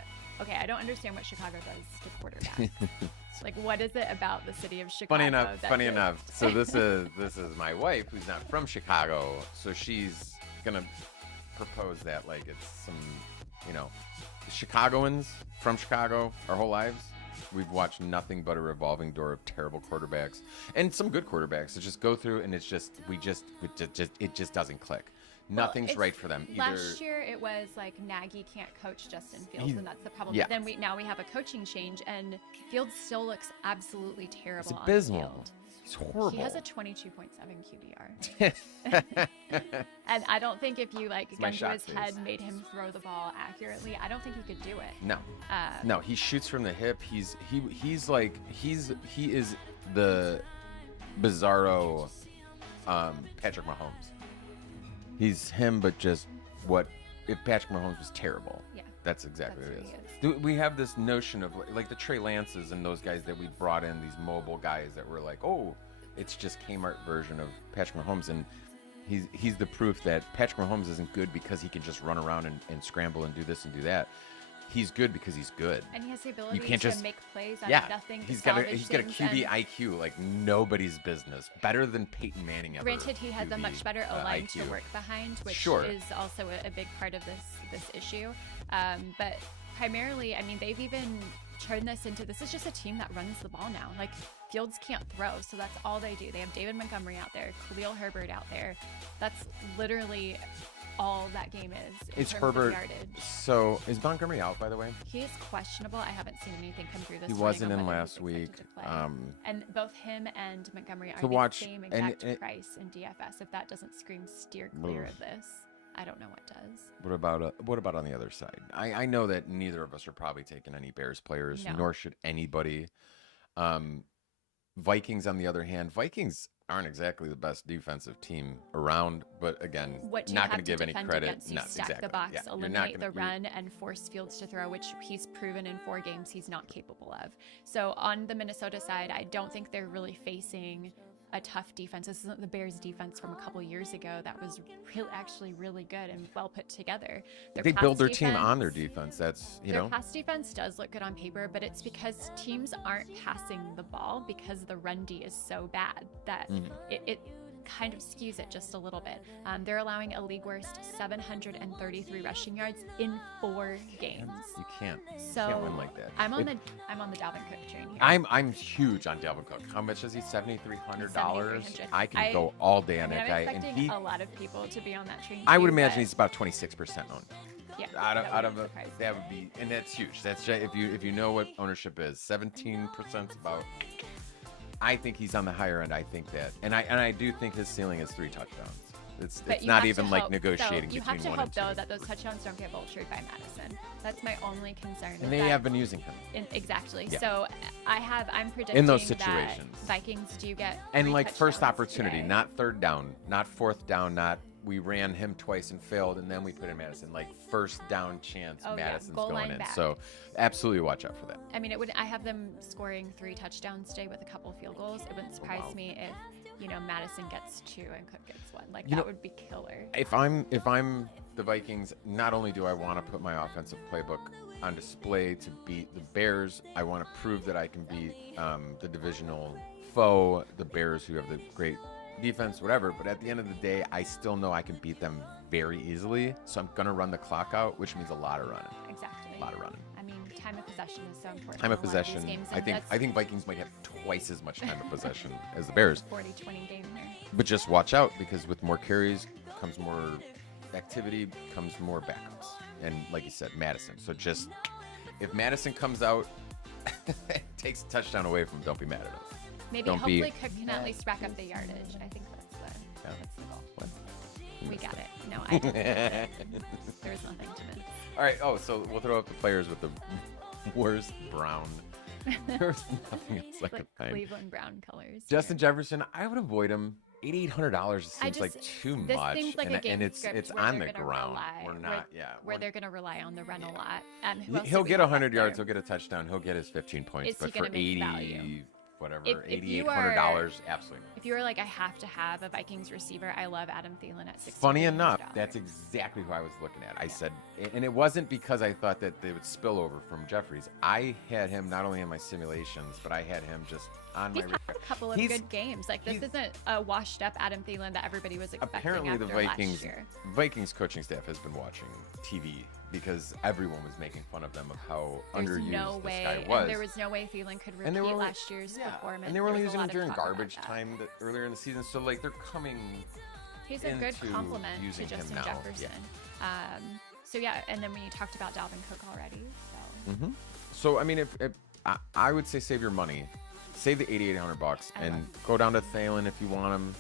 don't understand what Chicago does to quarterbacks. Like, what is it about the city of Chicago? Funny enough. So this is my wife, who's not from Chicago. So she's gonna propose that like it's some, Chicagoans from Chicago our whole lives. We've watched nothing but a revolving door of terrible quarterbacks and some good quarterbacks that just go through, and it just doesn't click. Nothing's right for them. Last year it was like Nagy can't coach Justin Fields, and that's the problem. Yeah. But then we have a coaching change, and Fields still looks absolutely terrible. It's abysmal. On the field. It's horrible. He has a 22.7 QBR. And I don't think if you gun to his head made him throw the ball accurately, I don't think he could do it. No, he shoots from the hip. He is the bizarro Patrick Mahomes. He's him, but just what if Patrick Mahomes was terrible? Yeah. That's exactly what it That's is. We have this notion of like the Trey Lances and those guys that we brought in, these mobile guys that were like, oh, it's just Kmart version of Patrick Mahomes, and he's the proof that Patrick Mahomes isn't good because he can just run around and scramble and do this and do that. He's good because he's good. And he has the ability to make plays out yeah, of nothing. he's got a QB IQ like nobody's business. Better than Peyton Manning ever. Granted, he has a much better O-line to IQ. work behind, which Sure. is also a big part of this issue. But primarily, I mean, they've even turned this is just a team that runs the ball now. Like, Fields can't throw, so that's all they do. They have David Montgomery out there, Khalil Herbert out there. That's literally all that game is. It's terms of Herbert. yardage. So is Montgomery out, by the way? He is questionable. I haven't seen anything come through this He morning wasn't on in whether last he's expected week. to play. And both him and Montgomery are To the watch- same and exact price in DFS. If that doesn't scream steer clear of this, I don't know what does. What about on the other side? I know that neither of us are probably taking any Bears players, No. nor should anybody. Vikings, on the other hand, Vikings aren't exactly the best defensive team around, but again, What do you not have going to give any defend credit. against? You Not stack exactly. the box, Yeah, you're not eliminate gonna- the run, and force Fields to throw, which he's proven in 4 games he's not capable of. So on the Minnesota side, I don't think they're really facing a tough defense. This isn't the Bears defense from a couple years ago that was actually really good and well put together. They build their team on their defense. That's, their pass defense does look good on paper, but it's because teams aren't passing the ball because the run D is so bad that it kind of skews it just a little bit. They're allowing a league worst 733 rushing yards in 4 games. You can't win like that. I'm on the Dalvin Cook train here. I'm huge on Dalvin Cook. How much is he? $7,300. $7,300. I can go all day on I'm that guy, and expecting he. a lot of people to be on that train. I would too, imagine but he's about 26% owned. yeah, Out of wouldn't surprise me. that would be, and that's huge. That's if you know what ownership is, 17% is about. I think he's on the higher end. I think that, and I do think his ceiling is 3 touchdowns. It's But you not have even to like hope- negotiating so you between have to 1 hope and 2. though that those touchdowns don't get vultured by Madison. That's my only concern. And they have been using him. Exactly. Yeah. So I'm predicting In those that situations. Vikings do get And 3 like first touchdowns opportunity, today. not third down, not fourth down, not we ran him twice and failed, and then we put in Madison. Like first down chance, Oh, yeah. Madison's Goal going line in. back. So absolutely watch out for that. I mean, I have them scoring 3 touchdowns today with a couple field goals. It wouldn't surprise wow. me if Madison gets 2 and Cook gets 1. Like You that know, would be killer. If I'm the Vikings, not only do I want to put my offensive playbook on display to beat the Bears, I want to prove that I can beat the divisional foe, the Bears, who have the great defense, whatever. But at the end of the day, I still know I can beat them very easily. So I'm gonna run the clock out, which means a lot of running. Exactly. A lot of running. I mean, time of possession is so important. Time in of a lot these possession. games, I and think that's Vikings might have twice as much time of possession as the Bears. 40-20 game here. But just watch out, because with more carries comes more activity, comes more backups. And like you said, Madison. So just if Madison comes out, takes a touchdown away from him, don't be mad at us. Maybe Don't be- hopefully Cook can at least rack up the yardage. I think that's the goal. What? We got it. No, I didn't. There's nothing to miss. All right. Oh, so we'll throw up the players with the worst brown. There's nothing else Like I can find. Cleveland brown colors. Justin here. Jefferson, I would avoid him. $8,800 seems like too this much, seems like a game and it's script where on they're the gonna ground. rely- We're not, where they're going to rely on the run a lot. Who else He'll do we get have up 100 yards. there? He'll get a touchdown. He'll get his 15 points. Is he But gonna for make 80, value? whatever, If you $8,800, absolutely not. If you were like, I have to have a Vikings receiver, I love Adam Thielen at $60. Funny enough, that's exactly who I was looking at. I said, and it wasn't because I thought that they would spill over from Jeffries. I had him not only in my simulations, but I had him just on my He's had radar. a couple of He's- good games. Like this he's- isn't a washed up Adam Thielen that everybody was expecting Apparently, the after Vikings last year. Vikings coaching staff has been watching TV because everyone was making fun of them of how There's underused no this way, guy was. and there was no way Thielen could And they repeat were only- last year's performance. And they were only There was a using him lot of during talk about garbage that. time earlier in the season. So like they're coming. He's a good into complement to using him Justin now, Jefferson. So yeah, and then we talked about Dalvin Cook already. So So I mean, if I would say save your money, save the $8,800 I and love- go down to Thielen if you want him.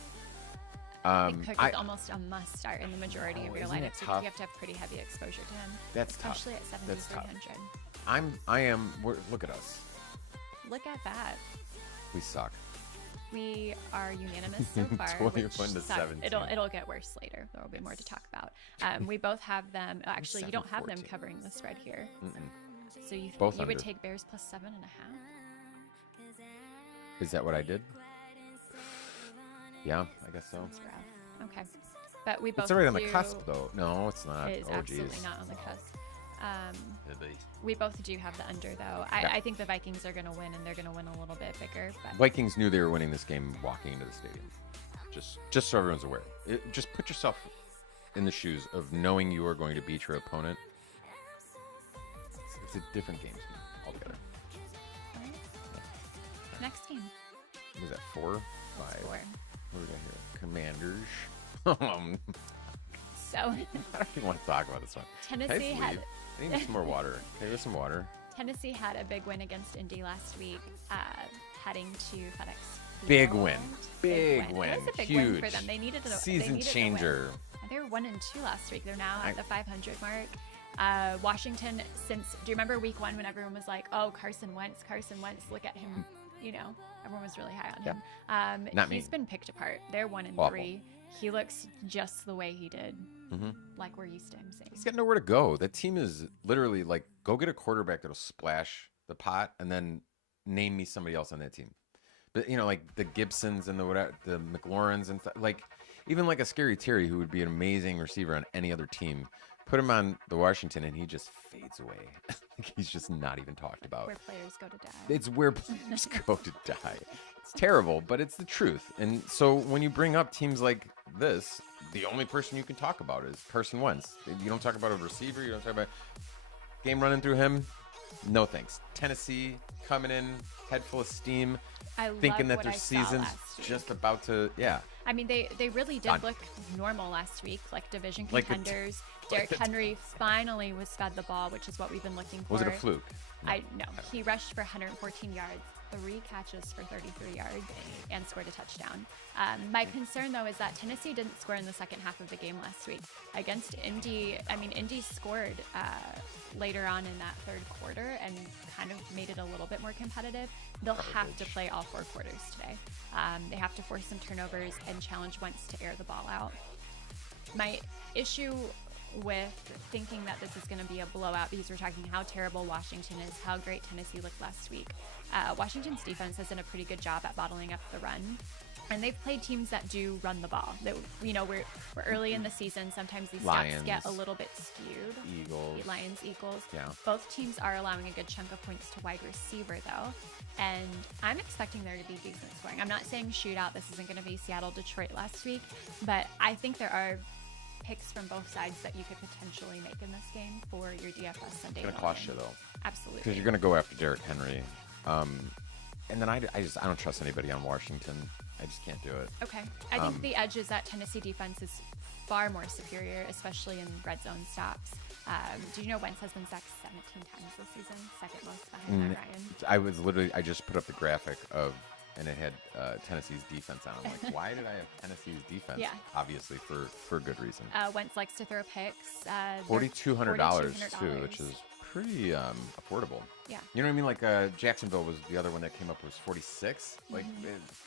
and Cook is almost a must start in the majority of your isn't it lineups because tough? you have to have pretty heavy exposure to him, That's tough. especially at That's tough. 7,300. I am. Look at us. Look at that. We suck. We are unanimous so far. 21 which to sucks. 17. It'll get worse later. There will be more to talk about. We both have them. Actually, you don't have them 7-14. covering the spread here. So you Both would under. take Bears plus 7.5. Is that what I did? Yeah, I guess so. That's rough. Okay, but we both. It's right on the do- cusp, though. No, it's not. It is Oh, absolutely geez. not on the cusp. Did We both do have the under, though. Yeah. I think the Vikings are going to win, and they're going to win a little bit bigger. But Vikings knew they were winning this game walking into the stadium. Just so everyone's aware. Just put yourself in the shoes of knowing you are going to beat your opponent. It's a different game altogether. all right. Next game. What was that, 4? 5? 4. What do we got here? Commanders. So I don't even want to talk about this one. Tennessee had I need some more water. Can I get some water? Tennessee had a big win against Indy last week, heading to FedEx. Big Field. win. Big win. It was a big win for Huge. them. They needed a Season they needed changer. The win. They were 1-2 last week. They're now at the 500 mark. Washington, do you remember week 1 when everyone was like, "Oh, Carson Wentz, look at him You know, everyone was really high on him. Not me. He's been picked apart. They're 1-3. Awful. He looks just the way he did, Mm-hmm. like we're used to him seeing. He's got nowhere to go. That team is literally like, go get a quarterback that'll splash the pot, and then name me somebody else on that team. But you know, like the Gibsons and the McLaurins and like even like a Scary Terry, who would be an amazing receiver on any other team. Put him on the Washington, and he just fades away. Like he's just not even talked about. Where players go to die. It's where players go to die. It's terrible, but it's the truth. And so when you bring up teams like this, the only person you can talk about is Carson Wentz. You don't talk about a receiver. You don't talk about game running through him. No thanks. Tennessee coming in head full of steam, thinking that their season's just about to, I mean, they really did look normal last week, like division contenders. Derrick Henry finally was fed the ball, which is what we've been looking for. Was it a fluke? No. He rushed for 114 yards, 3 catches for 33 yards, and scored a touchdown. My concern, though, is that Tennessee didn't score in the second half of the game last week. Against Indy, I mean, Indy scored later on in that third quarter and kind of made it a little bit more competitive. They'll have to play all 4 quarters today. They have to force some turnovers and challenge Wentz to air the ball out. My issue with thinking that this is going to be a blowout, because we're talking how terrible Washington is, how great Tennessee looked last week. Washington's defense has done a pretty good job at bottling up the run, and they've played teams that do run the ball. That, you know, we're early in the season. Sometimes these stats get a little bit skewed. Lions, Eagles. Yeah. Both teams are allowing a good chunk of points to wide receiver, though, and I'm expecting there to be decent scoring. I'm not saying shootout. This isn't going to be Seattle, Detroit last week, but I think there are picks from both sides that you could potentially make in this game for your DFS Sunday. It's going to cost you, though. Absolutely. Because you're going to go after Derrick Henry. And then I don't trust anybody on Washington. I just can't do it. Okay. I think the edge is that Tennessee defense is far more superior, especially in red zone stops. Do you know Wentz has been sacked 17 times this season? Second most behind Matt Ryan. I just put up the graphic and it had Tennessee's defense on it. I'm like, why did I have Tennessee's defense? Yeah. Obviously for good reason. Wentz likes to throw picks. $4,200 too, which is pretty affordable. Yeah. You know what I mean? Like Jacksonville was the other one that came up was 46. Like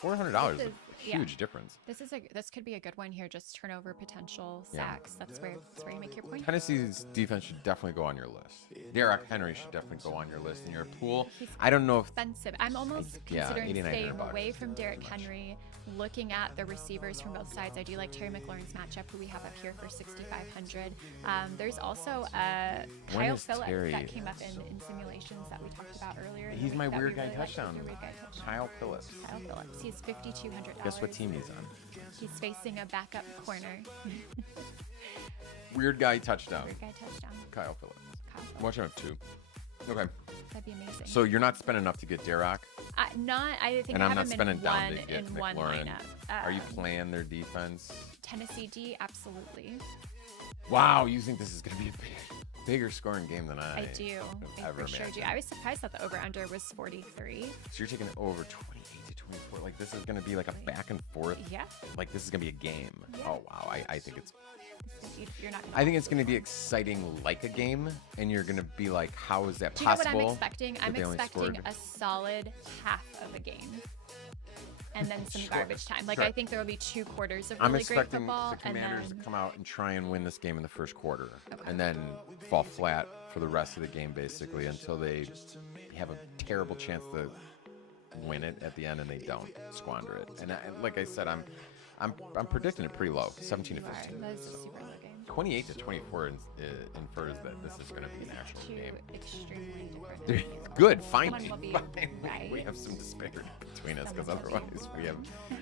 $400 is a huge difference. This could be a good one here. Just turnover potential, sacks. That's where you make your point. Tennessee's defense should definitely go on your list. Derrick Henry should definitely go on your list in your pool. I don't know if expensive. I'm almost considering staying away from Derrick Henry. Looking at the receivers from both sides, I do like Terry McLaurin's matchup, who we have up here for 6,500. There's also Kyle Phillips that came up in simulations that we talked about earlier. He's my weird guy really touchdown. Kyle Phillips. He's $5,200. Guess what team he's on? He's facing a backup corner. Weird guy touchdown. Kyle Phillips. Watch him have 2. Okay. That'd be amazing. So you're not spending enough to get Derrick? I think and I'm not spending down to get in McLaurin. One lineup. Are you playing their defense? Tennessee D, absolutely. Wow, you think this is going to be a bigger scoring game than I do. I for sure do. I was surprised that the over-under was 43. So you're taking over 28 to 24. Like this is going to be like a back and forth. Yeah. Like this is going to be a game. Yeah. Oh, wow. I think it's... I think it's going to be exciting like a game, and you're going to be like, how is that possible? Do you know what I'm expecting? I'm expecting a solid half of a game. And then some garbage time. Like, I think there will be 2 quarters of really great football. I'm expecting the Commanders to come out and try and win this game in the first quarter. And then fall flat for the rest of the game, basically, until they have a terrible chance to win it at the end, and they don't squander it. And like I said, I'm predicting it pretty low, 17 to 15. That is a super low game. 28 to 24 infers that this is going to be an actual game. Extremely different. Good, finally. Right. We have some disparity between us, because otherwise we have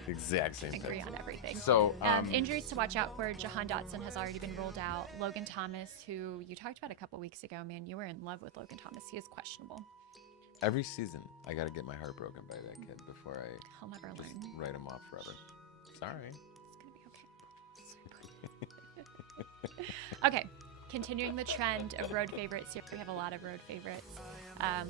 the exact same agree on everything. So injuries to watch out for. Jahan Dotson has already been rolled out. Logan Thomas, who you talked about a couple weeks ago, man, you were in love with Logan Thomas. He is questionable. Every season, I got to get my heart broken by that kid before He'll never learn. Write him off forever. Sorry. It's gonna be okay. Okay, continuing the trend of road favorites here. We have a lot of road favorites.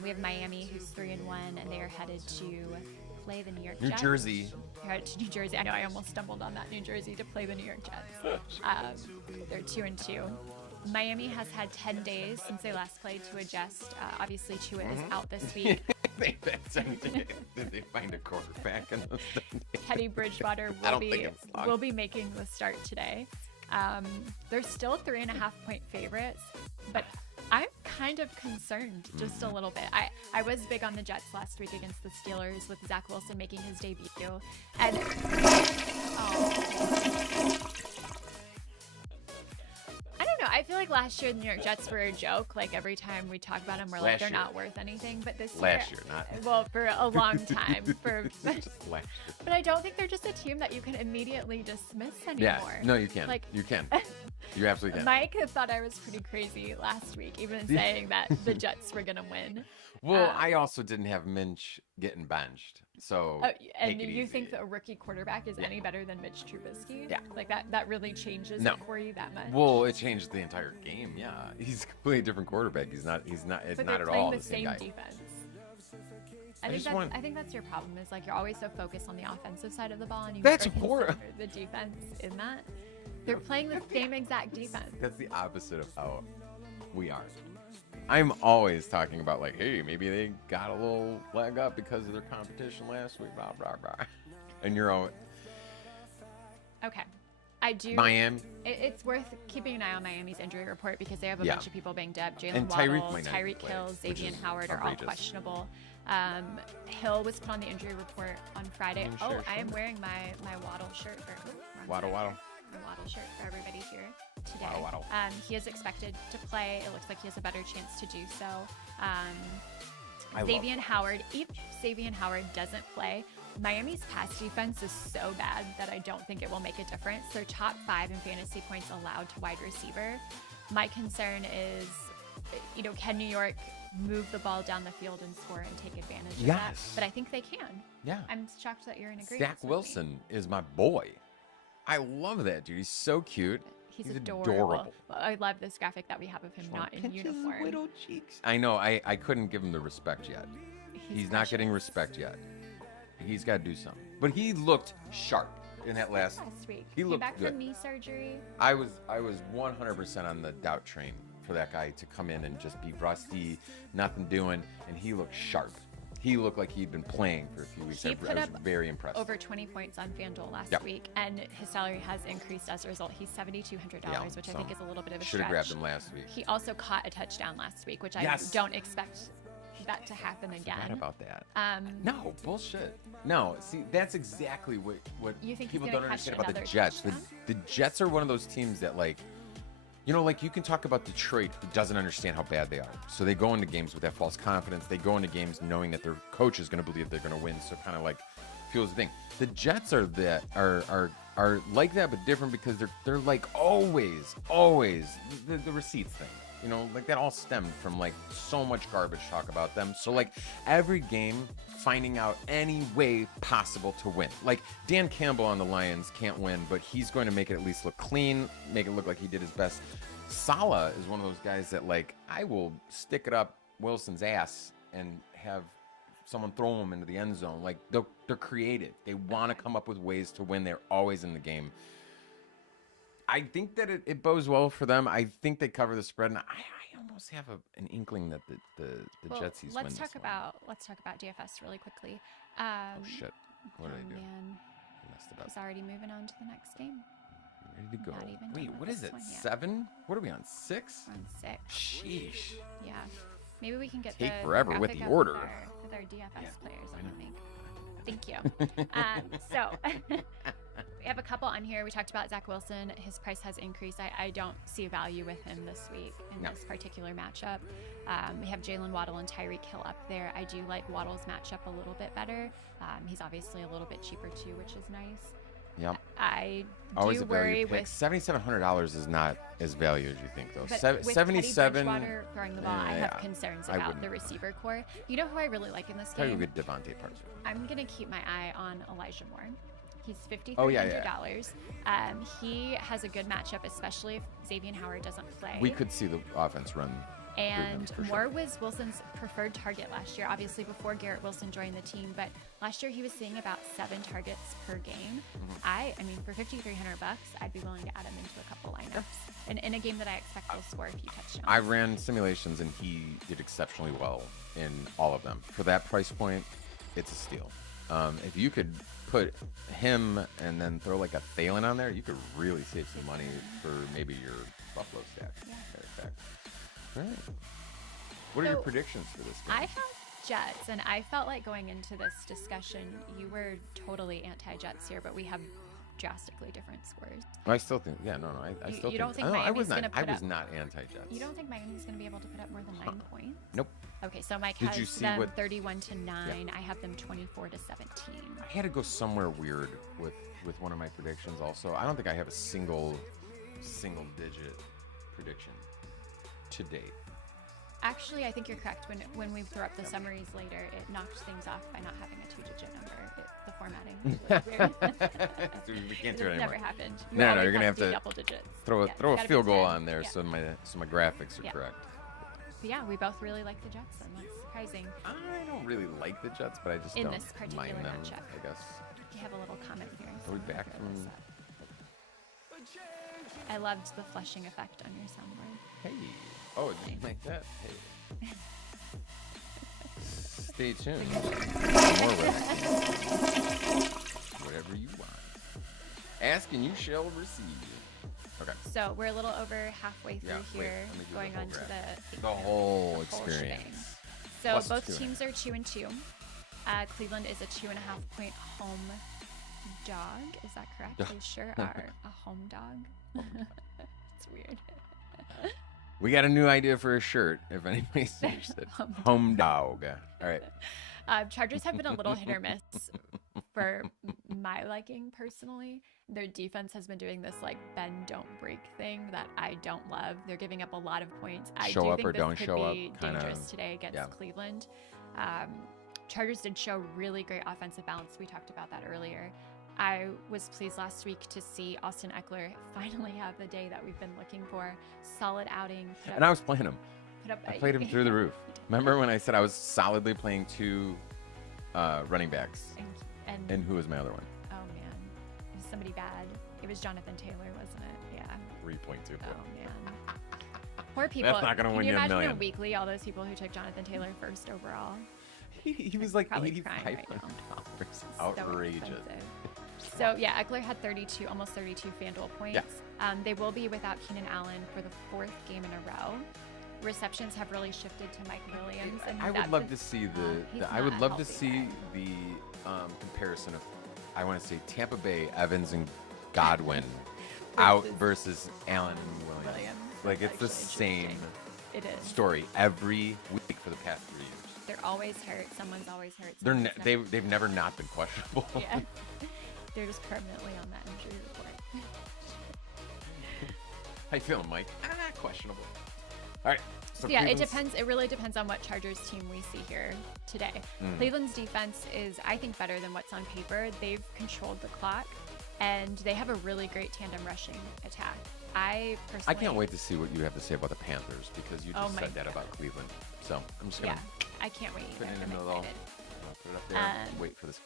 We have Miami, who's 3-1, and they are headed to play the New York Jets. New Jersey. They're headed to New Jersey. I know, I almost stumbled on that. New Jersey to play the New York Jets. They're 2-2. Miami has had 10 days since they last played to adjust. Obviously, Tua is out this week. Did they find a quarterback in those days? Teddy Bridgewater will be making the start today. They're still 3.5-point favorites, but I'm kind of concerned just a little bit. I was big on the Jets last week against the Steelers with Zach Wilson making his debut. And I don't know. I feel like last year the New York Jets were a joke. Like every time we talk about them, we're like, they're not worth anything. But this last year, not well, for a long time. last year. But I don't think they're just a team that you can immediately dismiss anymore. Yeah, no, you can. Like you can. You absolutely can. Mike thought I was pretty crazy last week, even saying that the Jets were gonna win. Well, I also didn't have Minch getting benched, so. And you think that a rookie quarterback is any better than Mitch Trubisky? Yeah. Like that really changes it for you that much? Well, it changed the entire game. Yeah, he's a completely different quarterback. He's not. It's not at all the same guy. Defense. I think that's your problem. Is like you're always so focused on the offensive side of the ball, and you that's never horrible. consider the defense in that. They're playing the same exact defense. That's the opposite of how we are. I'm always talking about like, hey, maybe they got a little leg up because of their competition last week, blah blah blah. And you're all okay. I do. Miami. It's worth keeping an eye on Miami's injury report because they have a bunch of people banged up. Jalen Waddle, Tyreek Hill, Xavier Howard are all questionable. Hill was put on the injury report on Friday. I am wearing my Waddle shirt. Waddle. My Waddle shirt for everybody here today. Waddle. He is expected to play. It looks like he has a better chance to do so. Xavier Howard, if Xavier Howard doesn't play, Miami's pass defense is so bad that I don't think it will make a difference. They're top 5 in fantasy points allowed to wide receiver. My concern is, can New York move the ball down the field and score and take advantage of that? But I think they can. Yeah. I'm shocked that you're in agreement. Zach Wilson is my boy. I love that dude. He's so cute. He's adorable. I love this graphic that we have of him not in uniform. His little cheeks. I know. I couldn't give him the respect yet. He's not getting respect yet. He's got to do something. But he looked sharp in that last week. He looked back good. from knee surgery. I was 100% on the doubt train for that guy to come in and just be rusty, nothing doing, and he looked sharp. He looked like he'd been playing for a few weeks. He put I was up very impressed. Over 20 points on Fanduel last week, and his salary has increased as a result. He's $7,200, which I think is a little bit of a stretch. Should have grabbed him last week. He also caught a touchdown last week, which I don't expect that to happen again. I forgot about that. No, bullshit. No, see, that's exactly what you think people don't understand about the Jets. Touchdown? The Jets are one of those teams that, like, you can talk about Detroit who doesn't understand how bad they are. So they go into games with that false confidence. They go into games knowing that their coach is going to believe they're going to win. So kind of like fuels the thing. The Jets are like that, but different because they're like always the receipts thing. Like that all stemmed from like so much garbage talk about them. So like every game, finding out any way possible to win. Like Dan Campbell on the Lions can't win, but he's going to make it at least look clean, make it look like he did his best. Salah is one of those guys that like, I will stick it up Wilson's ass and have someone throw him into the end zone. Like they're creative. They want to come up with ways to win. They're always in the game. I think that it bodes well for them. I think they cover the spread, and I almost have an inkling that the Jetsies win. Let's talk about DFS really quickly. Oh shit! What did I do? Man, I messed it up. he's already moving on to the next game. Ready to go. Wait, what is it? 7? What are we on? 6? We're on 6. Sheesh. Yeah. Maybe we can get Take the forever with graphic the up order. With our DFS players on the thing. Thank you. So we have a couple on here. We talked about Zach Wilson. His price has increased. I don't see value with him this week in this particular matchup. We have Jalen Waddle and Tyreek Hill up there. I do like Waddle's matchup a little bit better. He's obviously a little bit cheaper too, which is nice. Yep. I always do a value worry pick. with $7,700 is not as value as you think, though. But with 77. Teddy Bridgewater throwing the ball, I have concerns about the receiver core. You know who I really like in this game? Probably good Devontae Parker. I'm gonna keep my eye on Elijah Moore. He's $5,300. Oh, yeah. He has a good matchup, especially if Xavier Howard doesn't play. We could see the offense run And for Moore sure. was Wilson's preferred target last year, obviously before Garrett Wilson joined the team. But last year he was seeing about 7 targets per game. I mean, for $5,300, I'd be willing to add him into a couple lineups. And in a game that I expect will score a few touchdowns. I ran simulations, and he did exceptionally well in all of them. For that price point, it's a steal. If you could put him and then throw like a Thalen on there, you could really save some money for maybe your Buffalo stack. Yeah. All right. What are So, your predictions for this game? I have Jets, and I felt like going into this discussion, you were totally anti-Jets here, but we have drastically different scores. I still think, I still you don't think I was Miami's not. gonna I put was up- not anti-Jets. You don't think Miami's going to be able to put up more than 9 points? Nope. Okay, so Mike Did has you see them what- 31-9. I have them 24-17. I had to go somewhere weird with one of my predictions. Also, I don't think I have a single digit prediction to date. Actually, I think you're correct. When we throw up the summaries later, it knocked things off by not having a 2-digit number. The formatting was weird. Dude, we can't It's do it never anymore. happened. No, always you're gonna have do to double digits. Throw Yeah, a it's gotta field be goal 10. on there Yeah. so my graphics are Yeah. correct. But yeah, we both really like the Jets, and that's surprising. I don't really like the Jets, but I just In don't this particular mind them. matchup. I guess. We have a little comment here. Are we so I'm gonna back throw this from- up. I loved the flushing effect on your soundboard. Hey. Oh, did you make that? Hey. Stay tuned. More with whatever you want. Ask and you shall receive. Okay. So we're a little over halfway through Yeah, wait, here, let me do the going whole on to graph. the The whole shebang. experience. So Plus both 2.5. teams are 2-2. Cleveland is a 2.5-point home dog. Is that correct? They sure are a home dog. It's weird. We got a new idea for a shirt. If anybody's interested, home dog. All right. Chargers have been a little hit or miss for my liking personally. Their defense has been doing this like bend don't break thing that I don't love. They're giving up a lot of points. I Show do up think or this don't could show up, be kinda, dangerous today against Cleveland. Chargers did show really great offensive balance. We talked about that earlier. I was pleased last week to see Austin Eckler finally have the day that we've been looking for. Solid outing. And I was playing him. I played him through the roof. Remember when I said I was solidly playing 2 running backs? And who was my other one? Oh man, it was somebody bad. It was Jonathan Taylor, wasn't it? Yeah. 3.2. Oh man. Poor people. That's not gonna win Can you a imagine million. weekly all those people who took Jonathan Taylor first overall? He was like Probably crying right $8,500. So Outrageous. expensive. So yeah, Eckler had 32, almost 32 Fanduel points. They will be without Keenan Allen for the 4th game in a row. Receptions have really shifted to Mike Williams. And I would love to see I would love to see the comparison of, I want to say, Tampa Bay, Evans, and Godwin out versus Allen and Williams. Like, it's the same It is. story every week for the past 3 years. They're always hurt. Someone's always hurt. They're someone's never- they've never not been questionable. Yeah. They're just permanently on that injury report. How you feeling, Mike? Questionable. All right. So Yeah, it Cleveland's- depends. It really depends on what Chargers team we see here today. Cleveland's defense is, I think, better than what's on paper. They've controlled the clock, and they have a really great tandem rushing attack. I personally, I can't wait to see what you have to say about the Panthers, because you Oh just my said that God. about Cleveland. So I'm just gonna Yeah, I can't wait put either. it in I'm the little. excited. I'll put it up there. And wait for this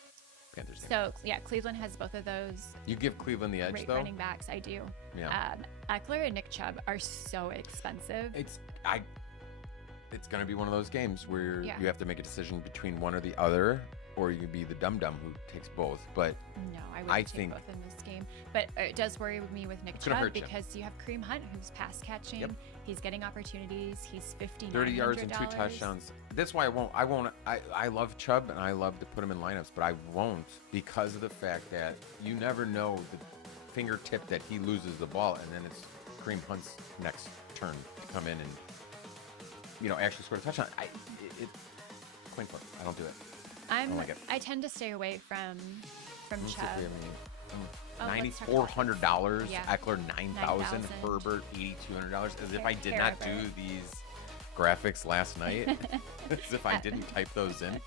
Panthers game. So yeah, Cleveland has both of those You give Cleveland the edge, great though. running backs. I do. Yeah. Eckler and Nick Chubb are so expensive. It's gonna be one of those games where Yeah. you have to make a decision between one or the other, or you can be the dum who takes both. But No, I I wouldn't take think- both in this game. But it does worry me with Nick It's gonna Chubb hurt you. because you have Kareem Hunt, who's pass catching. Yep. He's getting opportunities. He's 30 yards and 2 touchdowns. That's why I love Chubb, and I love to put him in lineups, but I won't, because of the fact that you never know the fingertip that he loses the ball, and then it's Kareem Hunt's next turn to come in and actually score a touchdown. Coin flip. I don't do it. like it. I tend to stay away from Let's see if Chubb. we have any- let's talk about $9,400. Yeah. Eckler $9,000. 9,000. Herbert $8,200. As if I did Fair not Herbert. do these graphics last night. As if I didn't type those in.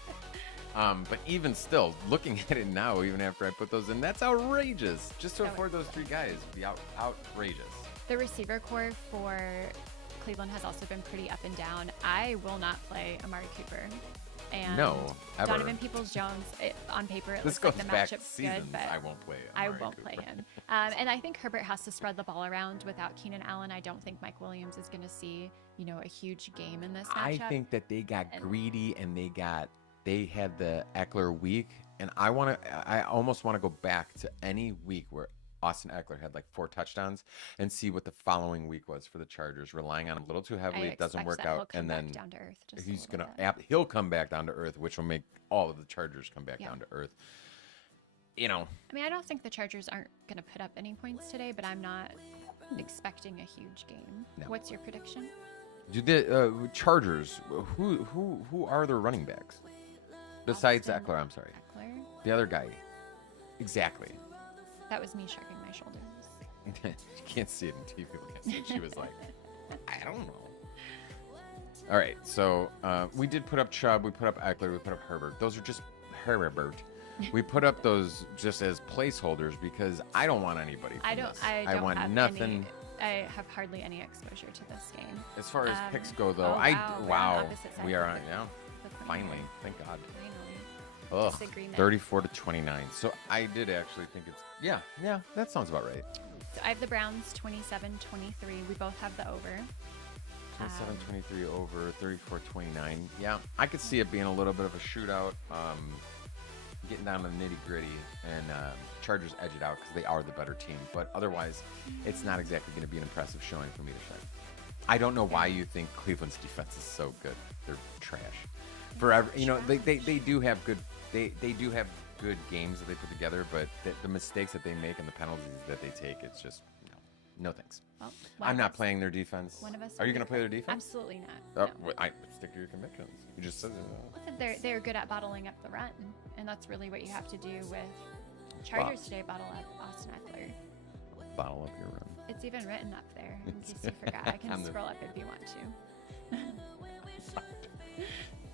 But even still, looking at it now, even after I put those in, that's outrageous. Just to So afford those 3 guys would be outrageous. The receiver core for Cleveland has also been pretty up and down. I will not play Amari Cooper. And No, ever. Donovan Peoples-Jones, on paper, it This looks like goes the back matchup's seasons. good, but I won't play I won't Cooper. play him. And I think Herbert has to spread the ball around without Keenan Allen. I don't think Mike Williams is going to see, a huge game in this matchup. I think that they got greedy and they had the Eckler week, and I almost want to go back to any week where Austin Eckler had like 4 touchdowns and see what the following week was for the Chargers, relying on him a little too heavily. It doesn't work out, and then down to earth he'll come back down to earth, which will make all of the Chargers come back down to earth. I mean, I don't think the Chargers aren't going to put up any points today, but I'm not expecting a huge game. No. What's your prediction? Do the Chargers? Who are their running backs besides Eckler? I'm sorry, Eckler. the other guy. Exactly. That was me shrugging my shoulders. You can't see it in TV. People can't see it. She was like, I don't know. All right, so we did put up Chubb, we put up Eckler, we put up Herbert. Those are just Herbert. We put up those just as placeholders because I don't want anybody from this. I don't want have nothing. I have hardly any exposure to this game. As far as picks go, though, we're on opposite sides we are of on. the- Yeah, the coin finally, here. thank God. Finally. Ugh, Disagreement. 34-29. So I did actually think it's yeah, that sounds about right. So I have the Browns 27-23. We both have the over. 27-23 over 34-29. Yeah, I could see it being a little bit of a shootout, getting down to the nitty gritty, and Chargers edge it out because they are the better team. But otherwise, it's not exactly going to be an impressive showing from either side. I don't know why you think Cleveland's defense is so good. They're trash. They do have good. They do have good games that they put together, but the mistakes that they make and the penalties that they take, it's just no thanks. Well, I'm not playing their defense. One of us. Are you going to play their defense? Absolutely not. No. I stick to your convictions. You just said They're good at bottling up the run, and that's really what you have to do with Chargers today. Bottle up Austin Eckler. Bottle up your run. It's even written up there in case you forgot. I can scroll up if you want to.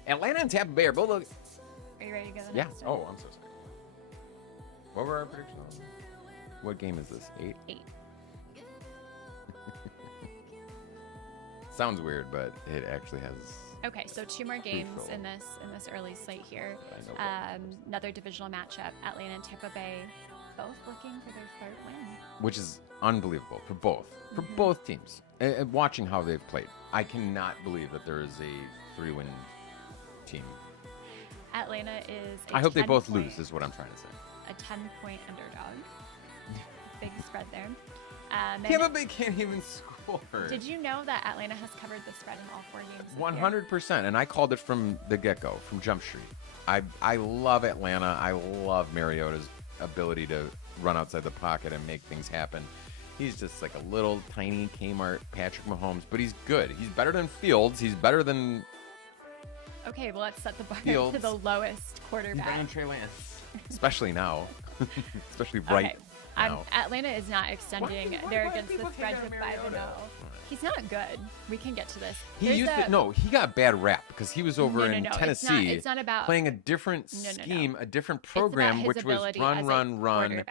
Atlanta and Tampa Bay are both. Are you ready to go? Yeah. Oh, I'm so sorry. What were our predictions? What game is this? 8? 8. Sounds weird, but it actually has. Okay, so 2 more games in this early slate here. Another divisional matchup: Atlanta and Tampa Bay, both looking for their 3rd win. Which is unbelievable for both teams. And watching how they've played, I cannot believe that there is a 3-win team. Atlanta is. I hope they both lose. Is what I'm trying to say. A 10-point underdog. Big spread there. Tampa Bay can't even score. Did you know that Atlanta has covered the spread in all 4 games? 100%, and I called it from the get-go, from Jump Street. I love Atlanta. I love Mariota's ability to run outside the pocket and make things happen. He's just like a little tiny Kmart Patrick Mahomes, but he's good. He's better than Fields. He's better than. Okay, well, let's set the bar Fields. to the lowest quarterback. Trey Lance. Especially now. Especially right now. Atlanta is not extending their against the spread to 5-0. He's not good. We can get to this. He got bad rap because he was over in Tennessee it's not about playing a different scheme, a different program, which was run,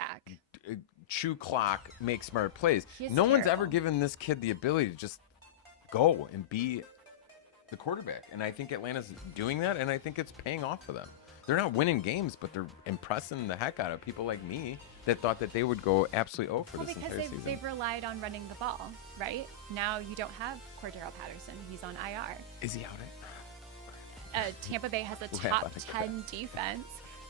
chew clock, make smart plays. No one's ever given this kid the ability to just go and be the quarterback. And I think Atlanta's doing that, and I think it's paying off for them. They're not winning games, but they're impressing the heck out of people like me that thought that they would go absolutely for this entire season. Because they've relied on running the ball, right? Now you don't have Cordero Patterson. He's on IR. Is he out at? Tampa Bay has a top 10 defense,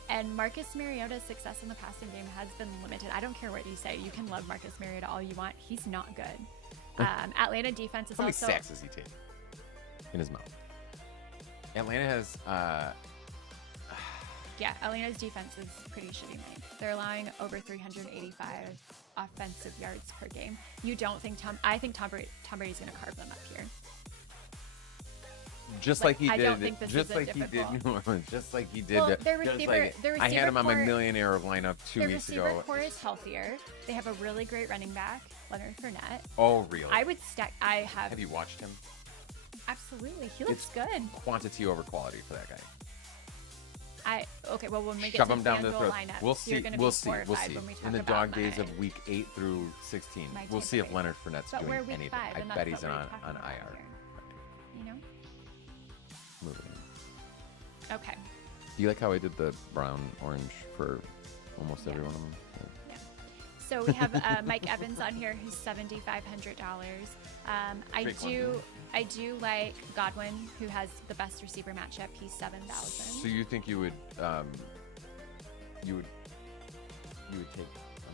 and Marcus Mariota's success in the passing game has been limited. I don't care what you say. You can love Marcus Mariota all you want. He's not good. Atlanta defense is How many also... sacks does he take in his mouth? Atlanta has... Yeah, Atlanta's defense is pretty shitty, Mike. They're allowing over 385 offensive yards per game. You don't think I think Tom Brady's going to carve them up here. Just like he did. I don't think this is like he did New Orleans. Just like he did. Well, their receiver I had him on my millionaire lineup 2 weeks ago. Their receiver core is healthier. They have a really great running back, Leonard Fournette. Oh, really? I would stack. Have you watched him? Absolutely. He looks good. Quantity over quality for that guy. Okay, well, when we get Shove to them down the FanDuel throat. lineups, We'll see. you're gonna We'll be see. We'll horrified see. when we talk In the about dog days my- of week 8 through 16, my we'll see if takeaways. Leonard Fournette's But we're doing week anything. 5, I and bet that's he's what we're on talking about IR. here. You know? Moving. Okay. Do you like how I did the brown orange for almost every Yeah. one of them? Yeah. So we have Mike Evans on here, who's $7,500. Drake London. I do like Godwin, who has the best receiver matchup. He's So 7,000. you think you would take? I'm